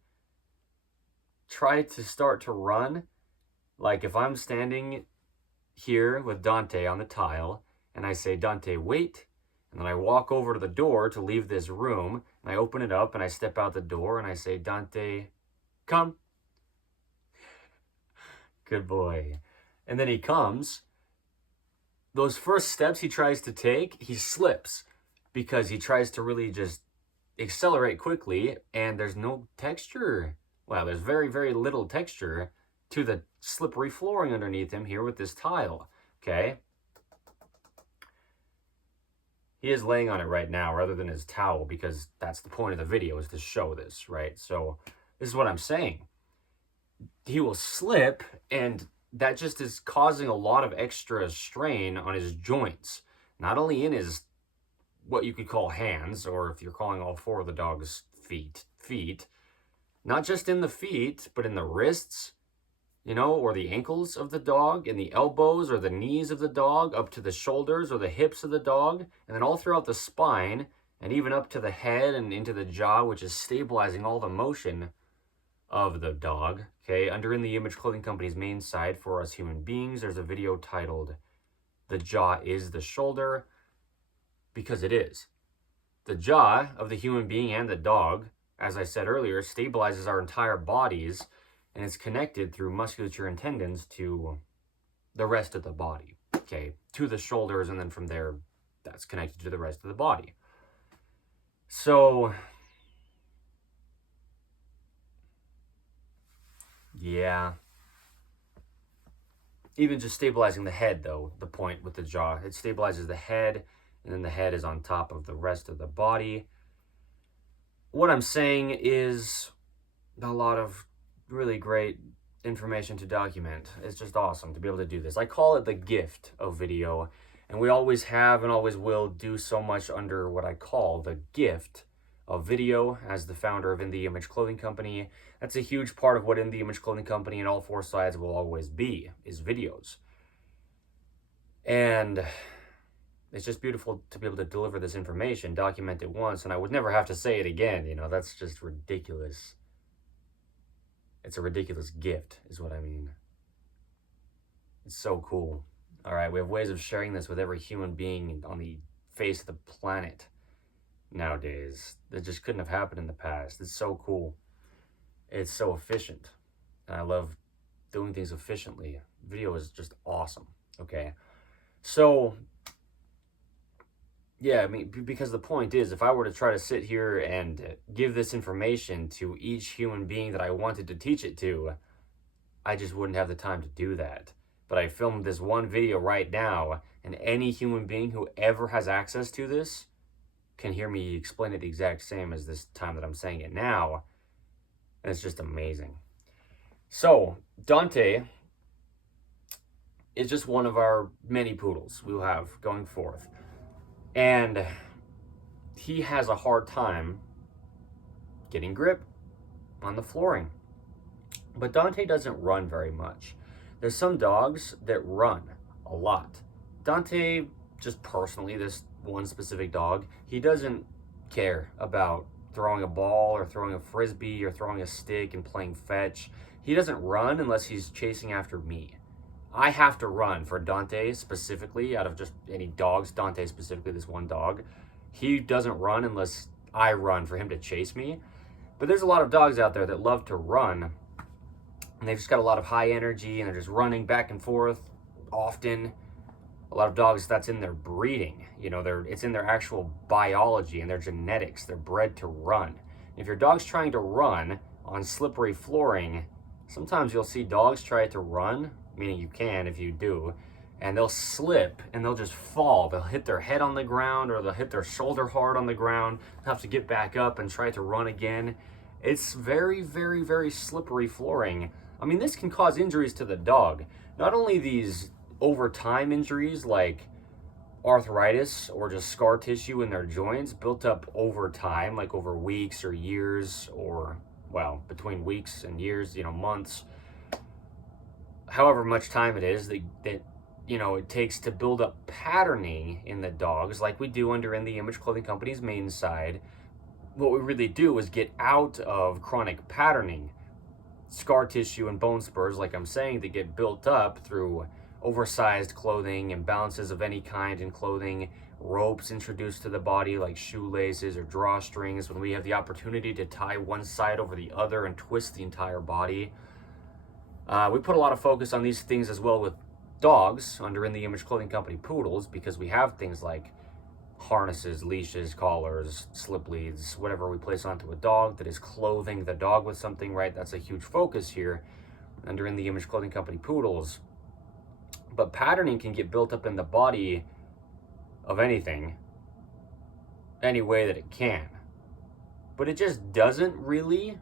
try to start to run. Like if I'm standing here with Dante on the tile and I say, Dante, wait. And then I walk over to the door to leave this room, and I open it up, and I step out the door, and I say, Dante, come. Good boy. And then he comes. Those first steps he tries to take, he slips, because he tries to really just accelerate quickly, and there's no texture. Well, there's very, very little texture to the slippery flooring underneath him here with this tile, okay? He is laying on it right now rather than his towel, because that's the point of the video, is to show this, right? So this is what I'm saying. He will slip, and that just is causing a lot of extra strain on his joints. Not only in his, what you could call hands, or if you're calling all four of the dog's feet. Not just in the feet, but in the wrists, you know, or the ankles of the dog, and the elbows or the knees of the dog, up to the shoulders or the hips of the dog, and then all throughout the spine, and even up to the head and into the jaw, which is stabilizing all the motion of the dog. Okay, under In the Image Clothing Company's main site for us human beings, there's a video titled, "The Jaw is the Shoulder," because it is. The jaw of the human being and the dog, as I said earlier, stabilizes our entire bodies, and it's connected through musculature and tendons to the rest of the body, okay? To the shoulders, and then from there, that's connected to the rest of the body. So, yeah. Even just stabilizing the head, though, the point with the jaw. It stabilizes the head, and then the head is on top of the rest of the body. What I'm saying is a lot of really great information to document. It's just awesome to be able to do this. I call it the gift of video, and we always have and always will do so much under what I call the gift of video. As the founder of In the Image Clothing Company, that's a huge part of what In the Image Clothing Company and all four sides will always be, is videos. And it's just beautiful to be able to deliver this information, document it once, and I would never have to say it again. You know, that's just ridiculous. It's a ridiculous gift, is what I mean. It's so cool. All right, we have ways of sharing this with every human being on the face of the planet nowadays. That just couldn't have happened in the past. It's so cool. It's so efficient. And I love doing things efficiently. Video is just awesome, okay? So, yeah, I mean, because the point is, if I were to try to sit here and give this information to each human being that I wanted to teach it to, I just wouldn't have the time to do that. But I filmed this one video right now, and any human being who ever has access to this can hear me explain it the exact same as this time that I'm saying it now. And it's just amazing. So, Dante is just one of our many poodles we'll have going forth. And he has a hard time getting grip on the flooring. But Dante doesn't run very much. There's some dogs that run a lot. Dante, just personally, this one specific dog, he doesn't care about throwing a ball or throwing a frisbee or throwing a stick and playing fetch. He doesn't run unless he's chasing after me. I have to run for Dante specifically, out of just any dogs, Dante specifically, this one dog. He doesn't run unless I run for him to chase me. But there's a lot of dogs out there that love to run, and they've just got a lot of high energy, and they're just running back and forth often. A lot of dogs, that's in their breeding. You know, it's in their actual biology and their genetics. They're bred to run. If your dog's trying to run on slippery flooring, sometimes you'll see dogs try to run, meaning you can if you do, and they'll slip and they'll just fall. They'll hit their head on the ground, or they'll hit their shoulder hard on the ground, have to get back up and try to run again. It's very, very, very slippery flooring. I mean, this can cause injuries to the dog. Not only these over time injuries like arthritis or just scar tissue in their joints built up over time, like over weeks or years, or, well, between weeks and years, months, however much time it is that it takes to build up patterning in the dogs, like we do under In the Image Clothing Company's main side. What we really do is get out of chronic patterning, scar tissue and bone spurs, like I'm saying, that get built up through oversized clothing, imbalances of any kind in clothing, ropes introduced to the body like shoelaces or drawstrings, when we have the opportunity to tie one side over the other and twist the entire body. We put a lot of focus on these things as well with dogs under In the Image Clothing Company poodles, because we have things like harnesses, leashes, collars, slip leads, whatever we place onto a dog that is clothing the dog with something, right? That's a huge focus here under In the Image Clothing Company poodles. But patterning can get built up in the body of anything, any way that it can. But it just doesn't really.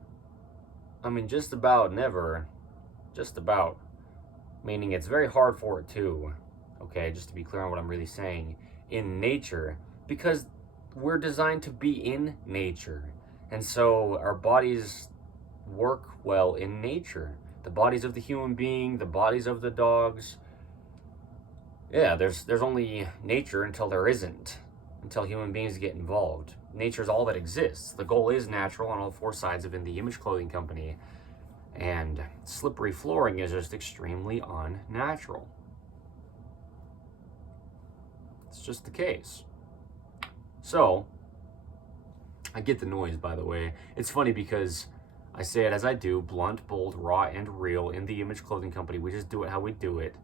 I mean, just about never. Just about. Meaning it's very hard for it to, okay, just to be clear on what I'm really saying, in nature, because we're designed to be in nature. And so our bodies work well in nature. The bodies of the human being, the bodies of the dogs. Yeah, there's only nature until there isn't, until human beings get involved. Nature's all that exists. The goal is natural on all four sides of In the Image Clothing Company. And slippery flooring is just extremely unnatural. It's just the case. So, I get the noise, by the way. It's funny because I say it as I do, blunt, bold, raw, and real. In the Image Clothing Company, we just do it how we do it.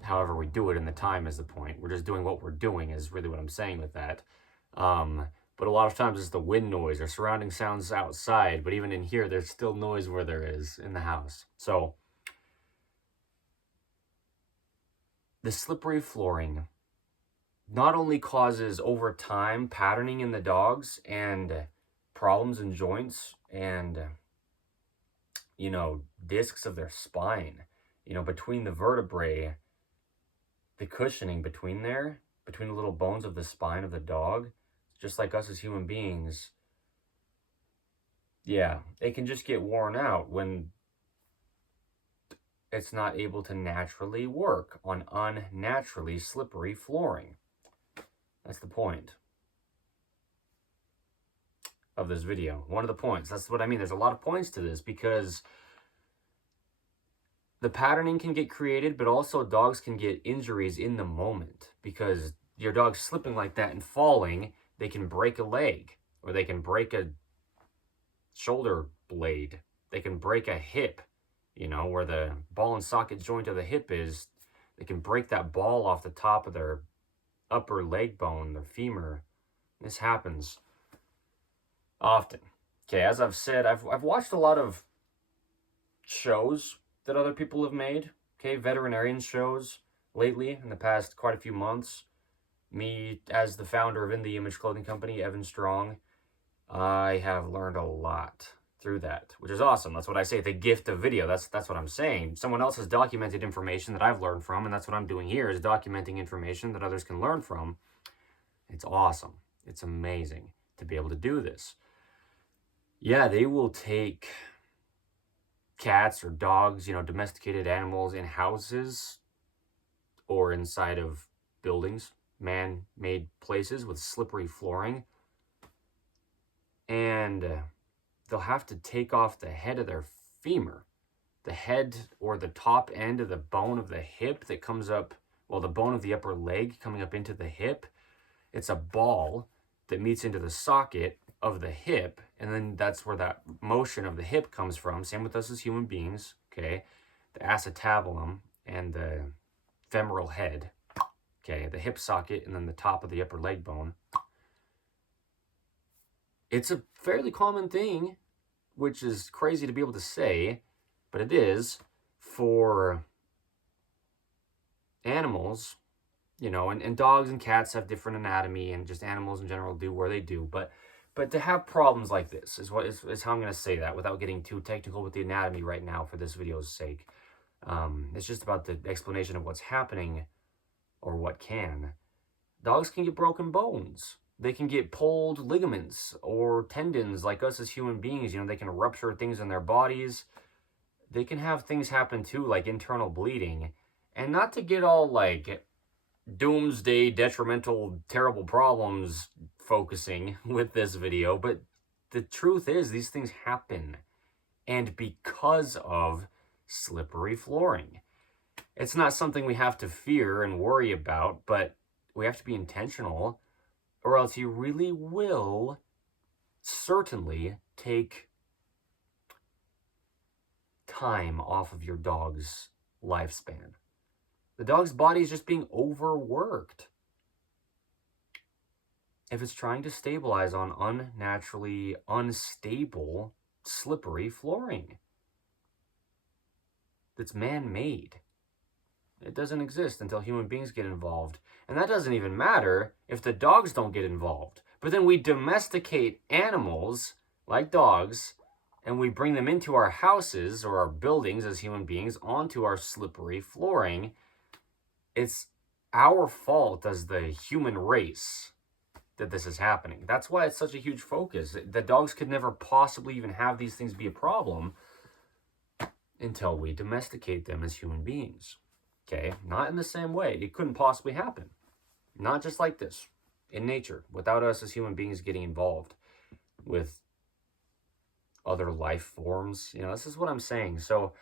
However we do it, and the time is the point. We're just doing what we're doing is really what I'm saying with that. But a lot of times it's the wind noise or surrounding sounds outside. But even in here, there's still noise where there is in the house. So the slippery flooring not only causes over time patterning in the dogs and problems in joints and, discs of their spine, between the vertebrae, the cushioning between there, between the little bones of the spine of the dog, just like us as human beings, yeah, it can just get worn out when it's not able to naturally work on unnaturally slippery flooring. That's the point of this video. One of the points. That's what I mean. There's a lot of points to this, because the patterning can get created, but also dogs can get injuries in the moment, because your dog's slipping like that and falling, they can break a leg, or they can break a shoulder blade. They can break a hip, where the ball and socket joint of the hip is. They can break that ball off the top of their upper leg bone, their femur. This happens often. Okay, as I've said, I've watched a lot of shows that other people have made, okay, veterinarian shows lately in the past quite a few months. Me, as the founder of In the Image Clothing Company, Evan Strong, I have learned a lot through that, which is awesome. That's what I say, the gift of video. That's what I'm saying. Someone else has documented information that I've learned from, and that's what I'm doing here, is documenting information that others can learn from. It's awesome. It's amazing to be able to do this. Yeah, they will take cats or dogs, domesticated animals in houses or inside of buildings, man-made places with slippery flooring, and they'll have to take off the head of their femur, the head or the top end of the bone of the hip that comes up, the bone of the upper leg coming up into the hip. It's a ball that meets into the socket of the hip, and then that's where that motion of the hip comes from. Same with us as human beings, okay? The acetabulum and the femoral head, okay? The hip socket and then the top of the upper leg bone. It's a fairly common thing, which is crazy to be able to say, but it is, for animals, you know, and dogs and cats have different anatomy, and just animals in general do where they do, but to have problems like this is how I'm going to say that without getting too technical with the anatomy right now for this video's sake. It's just about the explanation of what's happening, or what can. Dogs can get broken bones. They can get pulled ligaments or tendons like us as human beings. You know, they can rupture things in their bodies. They can have things happen too, like internal bleeding. And not to get all like doomsday, detrimental, terrible problems focusing with this video, but the truth is these things happen. And because of slippery flooring. It's not something we have to fear and worry about, but we have to be intentional, or else you really will certainly take time off of your dog's lifespan. The dog's body is just being overworked if it's trying to stabilize on unnaturally unstable, slippery flooring that's man-made. It doesn't exist until human beings get involved. And that doesn't even matter if the dogs don't get involved. But then we domesticate animals like dogs, and we bring them into our houses or our buildings as human beings onto our slippery flooring. It's our fault as the human race that this is happening. That's why it's such a huge focus. The dogs could never possibly even have these things be a problem until we domesticate them as human beings. Okay, not in the same way. It couldn't possibly happen. Not just like this, in nature, without us as human beings getting involved with other life forms. You know, this is what I'm saying. So,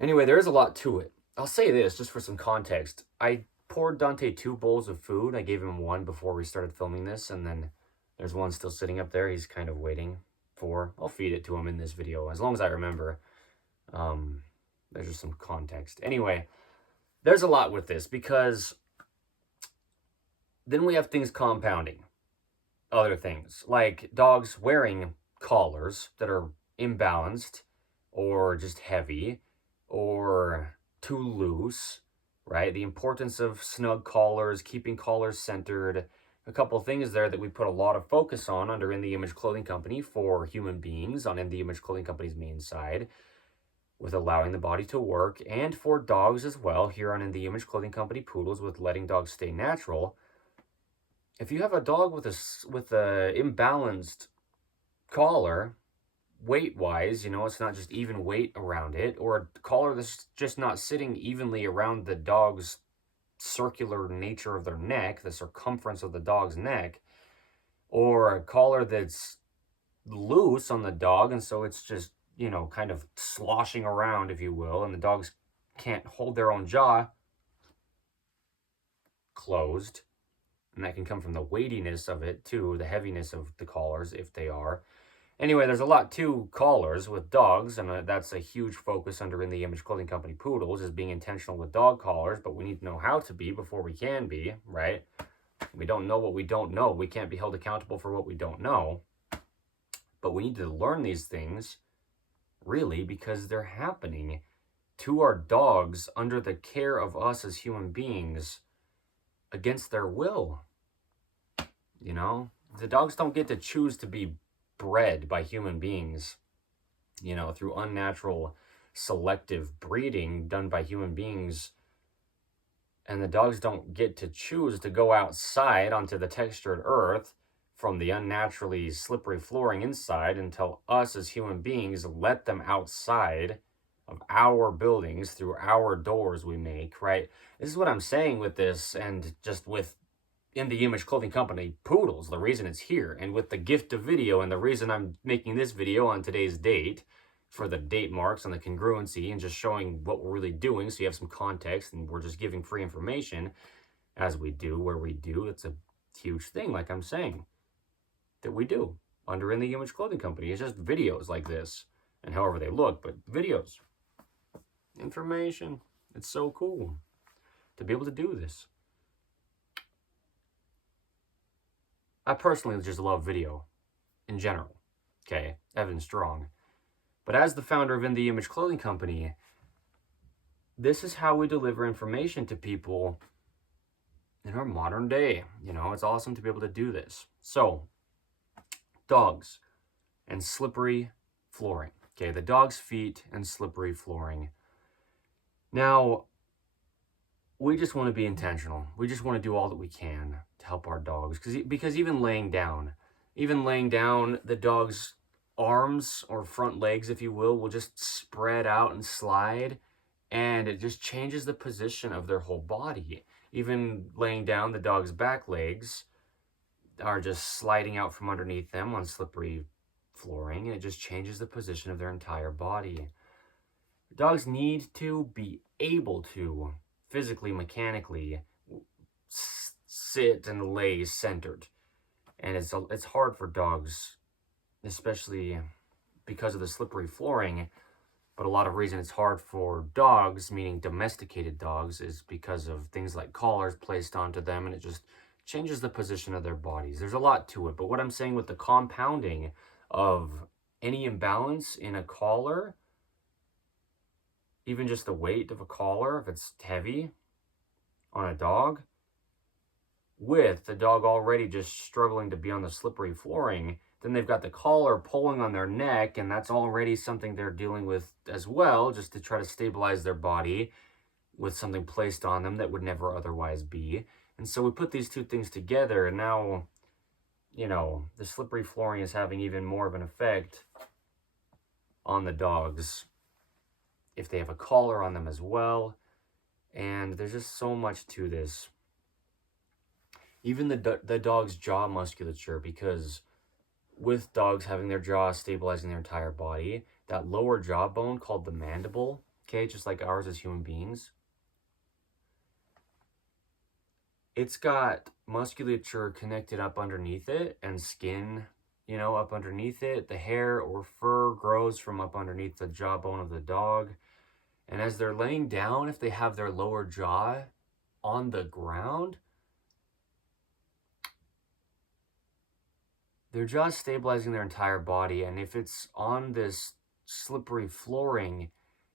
anyway, there is a lot to it. I'll say this, just for some context. I poured Dante 2 bowls of food. I gave him one before we started filming this, and then there's one still sitting up there. He's kind of waiting for. I'll feed it to him in this video, as long as I remember. There's just some context. Anyway, there's a lot with this, because then we have things compounding other things, like dogs wearing collars that are imbalanced or just heavy or too loose, right? The importance of snug collars, keeping collars centered, a couple things there that we put a lot of focus on under In The Image Clothing Company for human beings on In The Image Clothing Company's main side, with allowing the body to work, and for dogs as well, here on In The Image Clothing Company Poodles, with letting dogs stay natural. If you have a dog with a imbalanced collar, weight-wise, you know, it's not just even weight around it, or a collar that's just not sitting evenly around the dog's circular nature of their neck, the circumference of the dog's neck, or a collar that's loose on the dog, and so it's just, you know, kind of sloshing around, if you will, and the dogs can't hold their own jaw closed, and that can come from the weightiness of it too, the heaviness of the collars, if they are. Anyway, there's a lot to collars with dogs, and that's a huge focus under In The Image Clothing Company Poodles, is being intentional with dog collars, but we need to know how to be before we can be, right? We don't know what we don't know. We can't be held accountable for what we don't know, but we need to learn these things, really, because they're happening to our dogs under the care of us as human beings against their will. You know, the dogs don't get to choose to be bred by human beings, you know, through unnatural selective breeding done by human beings. And the dogs don't get to choose to go outside onto the textured earth from the unnaturally slippery flooring inside until us as human beings let them outside of our buildings through our doors we make, right? This is what I'm saying with this, and just with In The Image Clothing Company Poodles, the reason it's here, and with the gift of video, and the reason I'm making this video on today's date, for the date marks and the congruency, and just showing what we're really doing so you have some context, and we're just giving free information as we do where we do. It's a huge thing, like I'm saying, that we do under In The Image Clothing Company. It's just videos like this, and however they look, but videos, information. It's so cool to be able to do this. I personally just love video in general, okay, Evan Strong. But as the founder of In The Image Clothing Company, this is how we deliver information to people in our modern day. You know, it's awesome to be able to do this. So, dogs and slippery flooring. Okay, the dog's feet and slippery flooring. Now, we just want to be intentional. We just want to do all that we can to help our dogs. Because even laying down, the dog's arms or front legs, if you will just spread out and slide, and it just changes the position of their whole body. Even laying down, the dog's back legs are just sliding out from underneath them on slippery flooring, and it just changes the position of their entire body. Dogs need to be able to physically, mechanically sit and lay centered. And it's hard for dogs, especially because of the slippery flooring. But a lot of reason it's hard for dogs, meaning domesticated dogs, is because of things like collars placed onto them, and it just changes the position of their bodies. There's a lot to it, but what I'm saying with the compounding of any imbalance in a collar, even just the weight of a collar, if it's heavy on a dog, with the dog already just struggling to be on the slippery flooring, then they've got the collar pulling on their neck, and that's already something they're dealing with as well, just to try to stabilize their body with something placed on them that would never otherwise be. And so we put these two things together, and now, you know, the slippery flooring is having even more of an effect on the dogs if they have a collar on them as well. And there's just so much to this. Even the dog's jaw musculature, because with dogs having their jaw stabilizing their entire body, that lower jaw bone called the mandible, okay, just like ours as human beings, it's got musculature connected up underneath it and skin, you know, up underneath it. The hair or fur grows from up underneath the jawbone of the dog. And as they're laying down, if they have their lower jaw on the ground, their jaw's stabilizing their entire body. And if it's on this slippery flooring,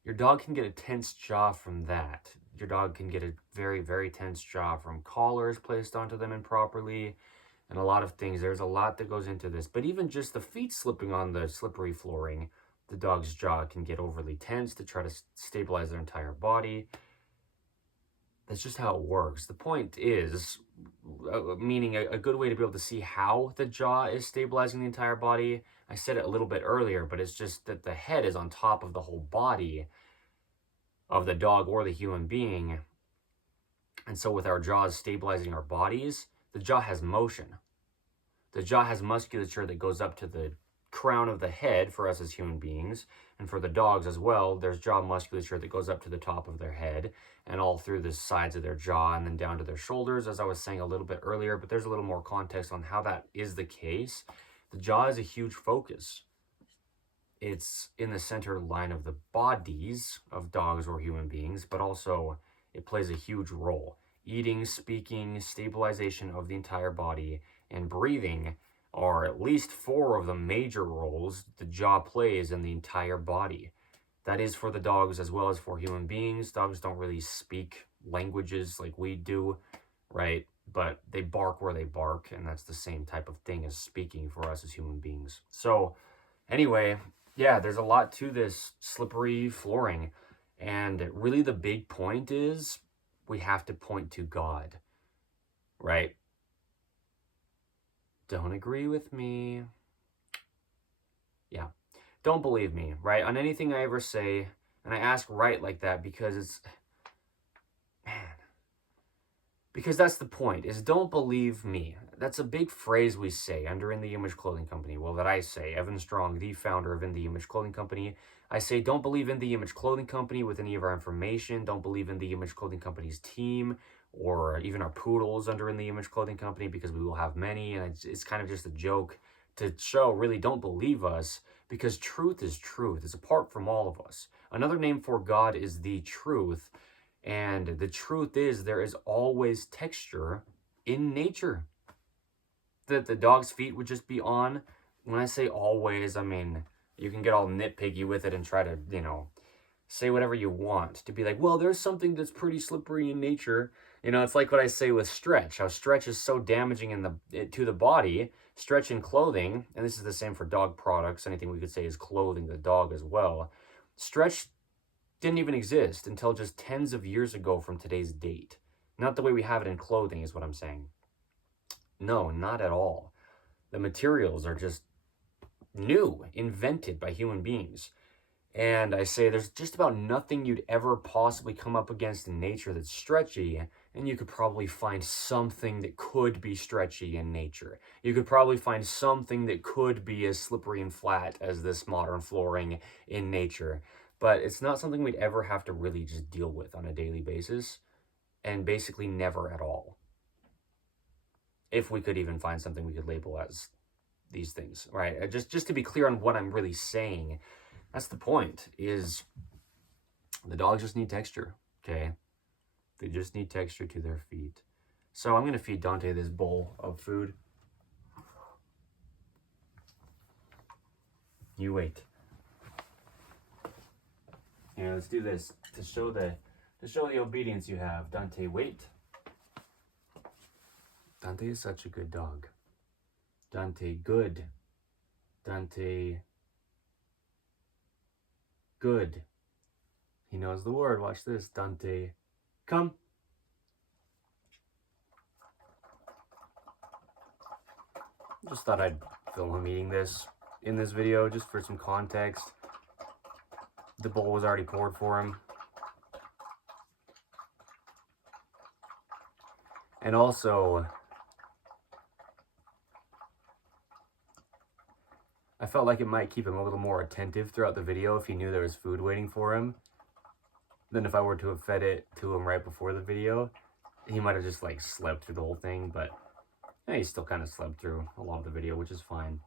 your dog can get a tense jaw from that. Your dog can get a very, very tense jaw from collars placed onto them improperly, and a lot of things. There's a lot that goes into this. But even just the feet slipping on the slippery flooring, the dog's jaw can get overly tense to try to stabilize their entire body. That's just how it works. The point is, meaning a good way to be able to see how the jaw is stabilizing the entire body. I said it a little bit earlier, but it's just that the head is on top of the whole body of the dog or the human being. And so with our jaws stabilizing our bodies, the jaw has motion. The jaw has musculature that goes up to the crown of the head for us as human beings, and for the dogs as well, there's jaw musculature that goes up to the top of their head and all through the sides of their jaw and then down to their shoulders, as I was saying a little bit earlier, but there's a little more context on how that is the case. The jaw is a huge focus. It's in the center line of the bodies of dogs or human beings, but also it plays a huge role. Eating, speaking, stabilization of the entire body, and breathing are at least 4 of the major roles the jaw plays in the entire body. That is for the dogs as well as for human beings. Dogs don't really speak languages like we do, right? But they bark where they bark, and that's the same type of thing as speaking for us as human beings. So anyway, yeah, there's a lot to this slippery flooring. And really the big point is we have to point to God, right? Don't agree with me. Yeah. Don't believe me, right? On anything I ever say, and I ask right like that because it's, man, because that's the point, is don't believe me. That's a big phrase we say under In The Image Clothing Company. Well, that I say, Evan Strong, the founder of In The Image Clothing Company. I say, don't believe In The Image Clothing Company with any of our information. Don't believe In The Image Clothing Company's team, or even our poodles under In The Image Clothing Company, because we will have many, and it's kind of just a joke to show, really, don't believe us, because truth is truth. It's apart from all of us. Another name for God is the truth, and the truth is there is always texture in nature that the dog's feet would just be on. When I say always, I mean, you can get all nitpicky with it and try to, you know, say whatever you want, to be like, well, there's something that's pretty slippery in nature. You know, it's like what I say with stretch, how stretch is so damaging to the body. Stretch in clothing, and this is the same for dog products, anything we could say is clothing the dog as well. Stretch didn't even exist until just tens of years ago from today's date. Not the way we have it in clothing is what I'm saying. No, not at all. The materials are just new, invented by human beings. And I say there's just about nothing you'd ever possibly come up against in nature that's stretchy, and you could probably find something that could be stretchy in nature. You could probably find something that could be as slippery and flat as this modern flooring in nature. But it's not something we'd ever have to really just deal with on a daily basis, and basically never at all. If we could even find something we could label as these things, right? Just to be clear on what I'm really saying, that's the point, is the dogs just need texture, okay? They just need texture to their feet. So I'm going to feed Dante this bowl of food. You wait. Yeah, let's do this to show the obedience you have. Dante, wait. Dante is such a good dog. Dante, good. Dante, good. He knows the word. Watch this. Dante, come. Just thought I'd film him eating this in this video just for some context. The bowl was already poured for him. And also, I felt like it might keep him a little more attentive throughout the video if he knew there was food waiting for him than if I were to have fed it to him right before the video. He might have just like slept through the whole thing, but yeah, he still kind of slept through a lot of the video, which is fine.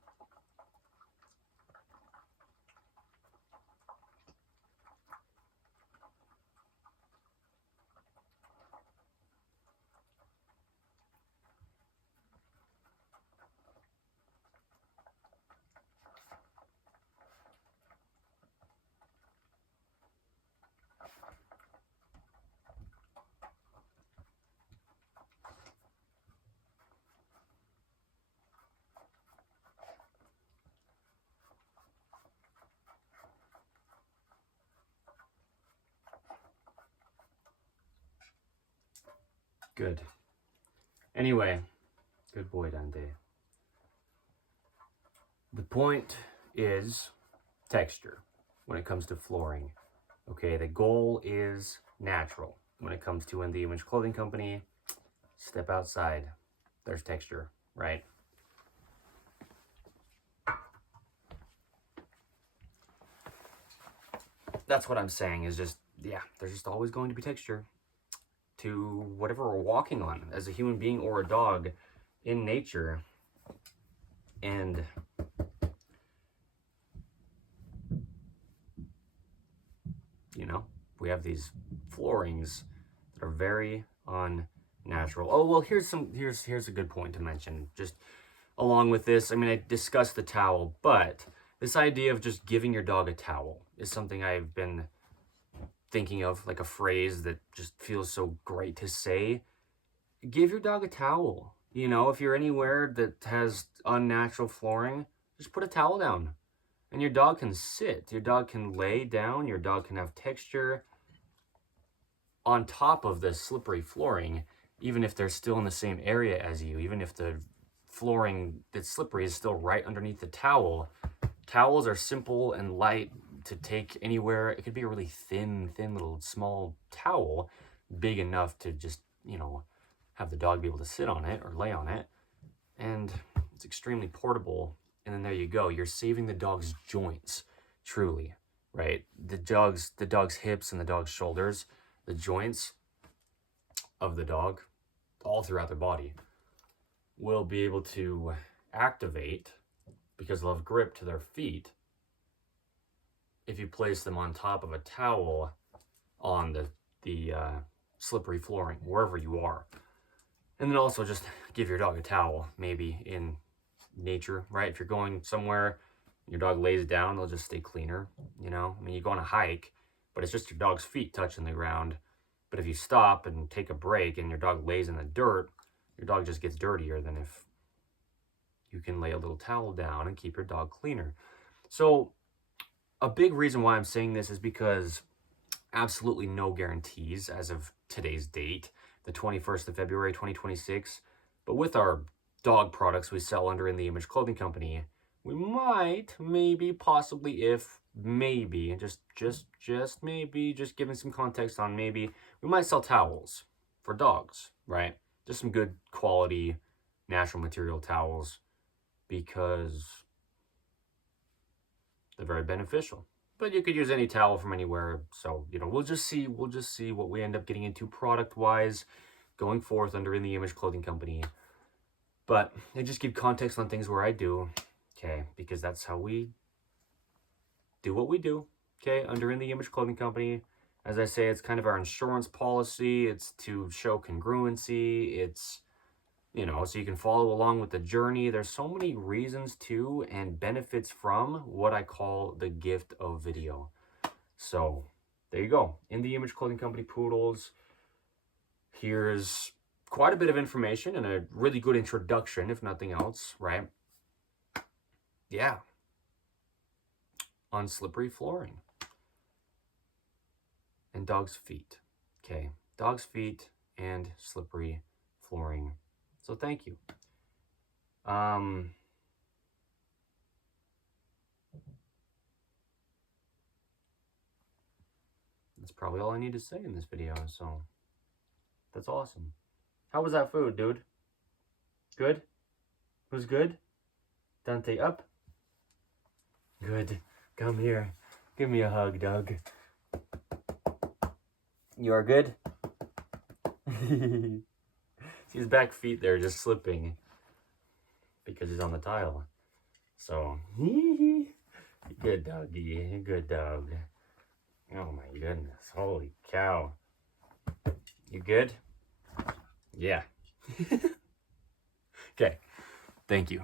Good. Anyway, good boy, Dante. The point is texture when it comes to flooring. Okay, the goal is natural. When it comes to In the Image Clothing Company, step outside. There's texture, right? That's what I'm saying is just, yeah, there's just always going to be texture to whatever we're walking on as a human being or a dog in nature. And you know, we have these floorings that are very unnatural. Oh, well, here's a good point to mention. Just along with this, I mean, I discussed the towel, but this idea of just giving your dog a towel is something I've been thinking of, like a phrase that just feels so great to say. Give your dog a towel. You know, if you're anywhere that has unnatural flooring, just put a towel down. And your dog can sit. Your dog can lay down. Your dog can have texture on top of the slippery flooring, even if they're still in the same area as you, even if the flooring that's slippery is still right underneath the towel. Towels are simple and light to take anywhere. It could be a really thin little small towel, big enough to just, you know, have the dog be able to sit on it or lay on it. And it's extremely portable. And then there you go. You're saving the dog's joints, truly, right? The dog's hips and the dog's shoulders, the joints of the dog, all throughout their body, will be able to activate because they'll have grip to their feet if you place them on top of a towel on the slippery flooring, wherever you are. And then also just give your dog a towel, maybe in nature, right? If you're going somewhere, your dog lays down, they'll just stay cleaner, you know? I mean, you go on a hike, but it's just your dog's feet touching the ground. But if you stop and take a break and your dog lays in the dirt, your dog just gets dirtier than if you can lay a little towel down and keep your dog cleaner. So a big reason why I'm saying this is because absolutely no guarantees as of today's date, the 21st of February, 2026. But with our dog products we sell under In The Image Clothing Company, we might, maybe, possibly, if, maybe, just maybe, just giving some context on maybe, we might sell towels for dogs, right? Just some good quality, natural material towels, because they're very beneficial. But you could use any towel from anywhere. So, we'll just see what we end up getting into product-wise going forth under In The Image Clothing Company. But I just give context on things where I do, okay, because that's how we do what we do, okay, under In The Image Clothing Company. As I say, it's kind of our insurance policy. It's to show congruency. It's, so you can follow along with the journey. There's so many reasons to and benefits from what I call the gift of video. So there you go. In The Image Clothing Company Poodles. Here's quite a bit of information and a really good introduction, if nothing else, right? Yeah. On slippery flooring. And dog's feet. Okay. Dog's feet and slippery flooring. So thank you. That's probably all I need to say in this video, so that's awesome. How was that food, dude? Good? It was good? Dante, up? Good. Come here. Give me a hug, Doug. You are good? See his back feet there just slipping because he's on the tile. So, good doggy, good dog. Oh my goodness, holy cow. You good? Yeah. Okay, thank you.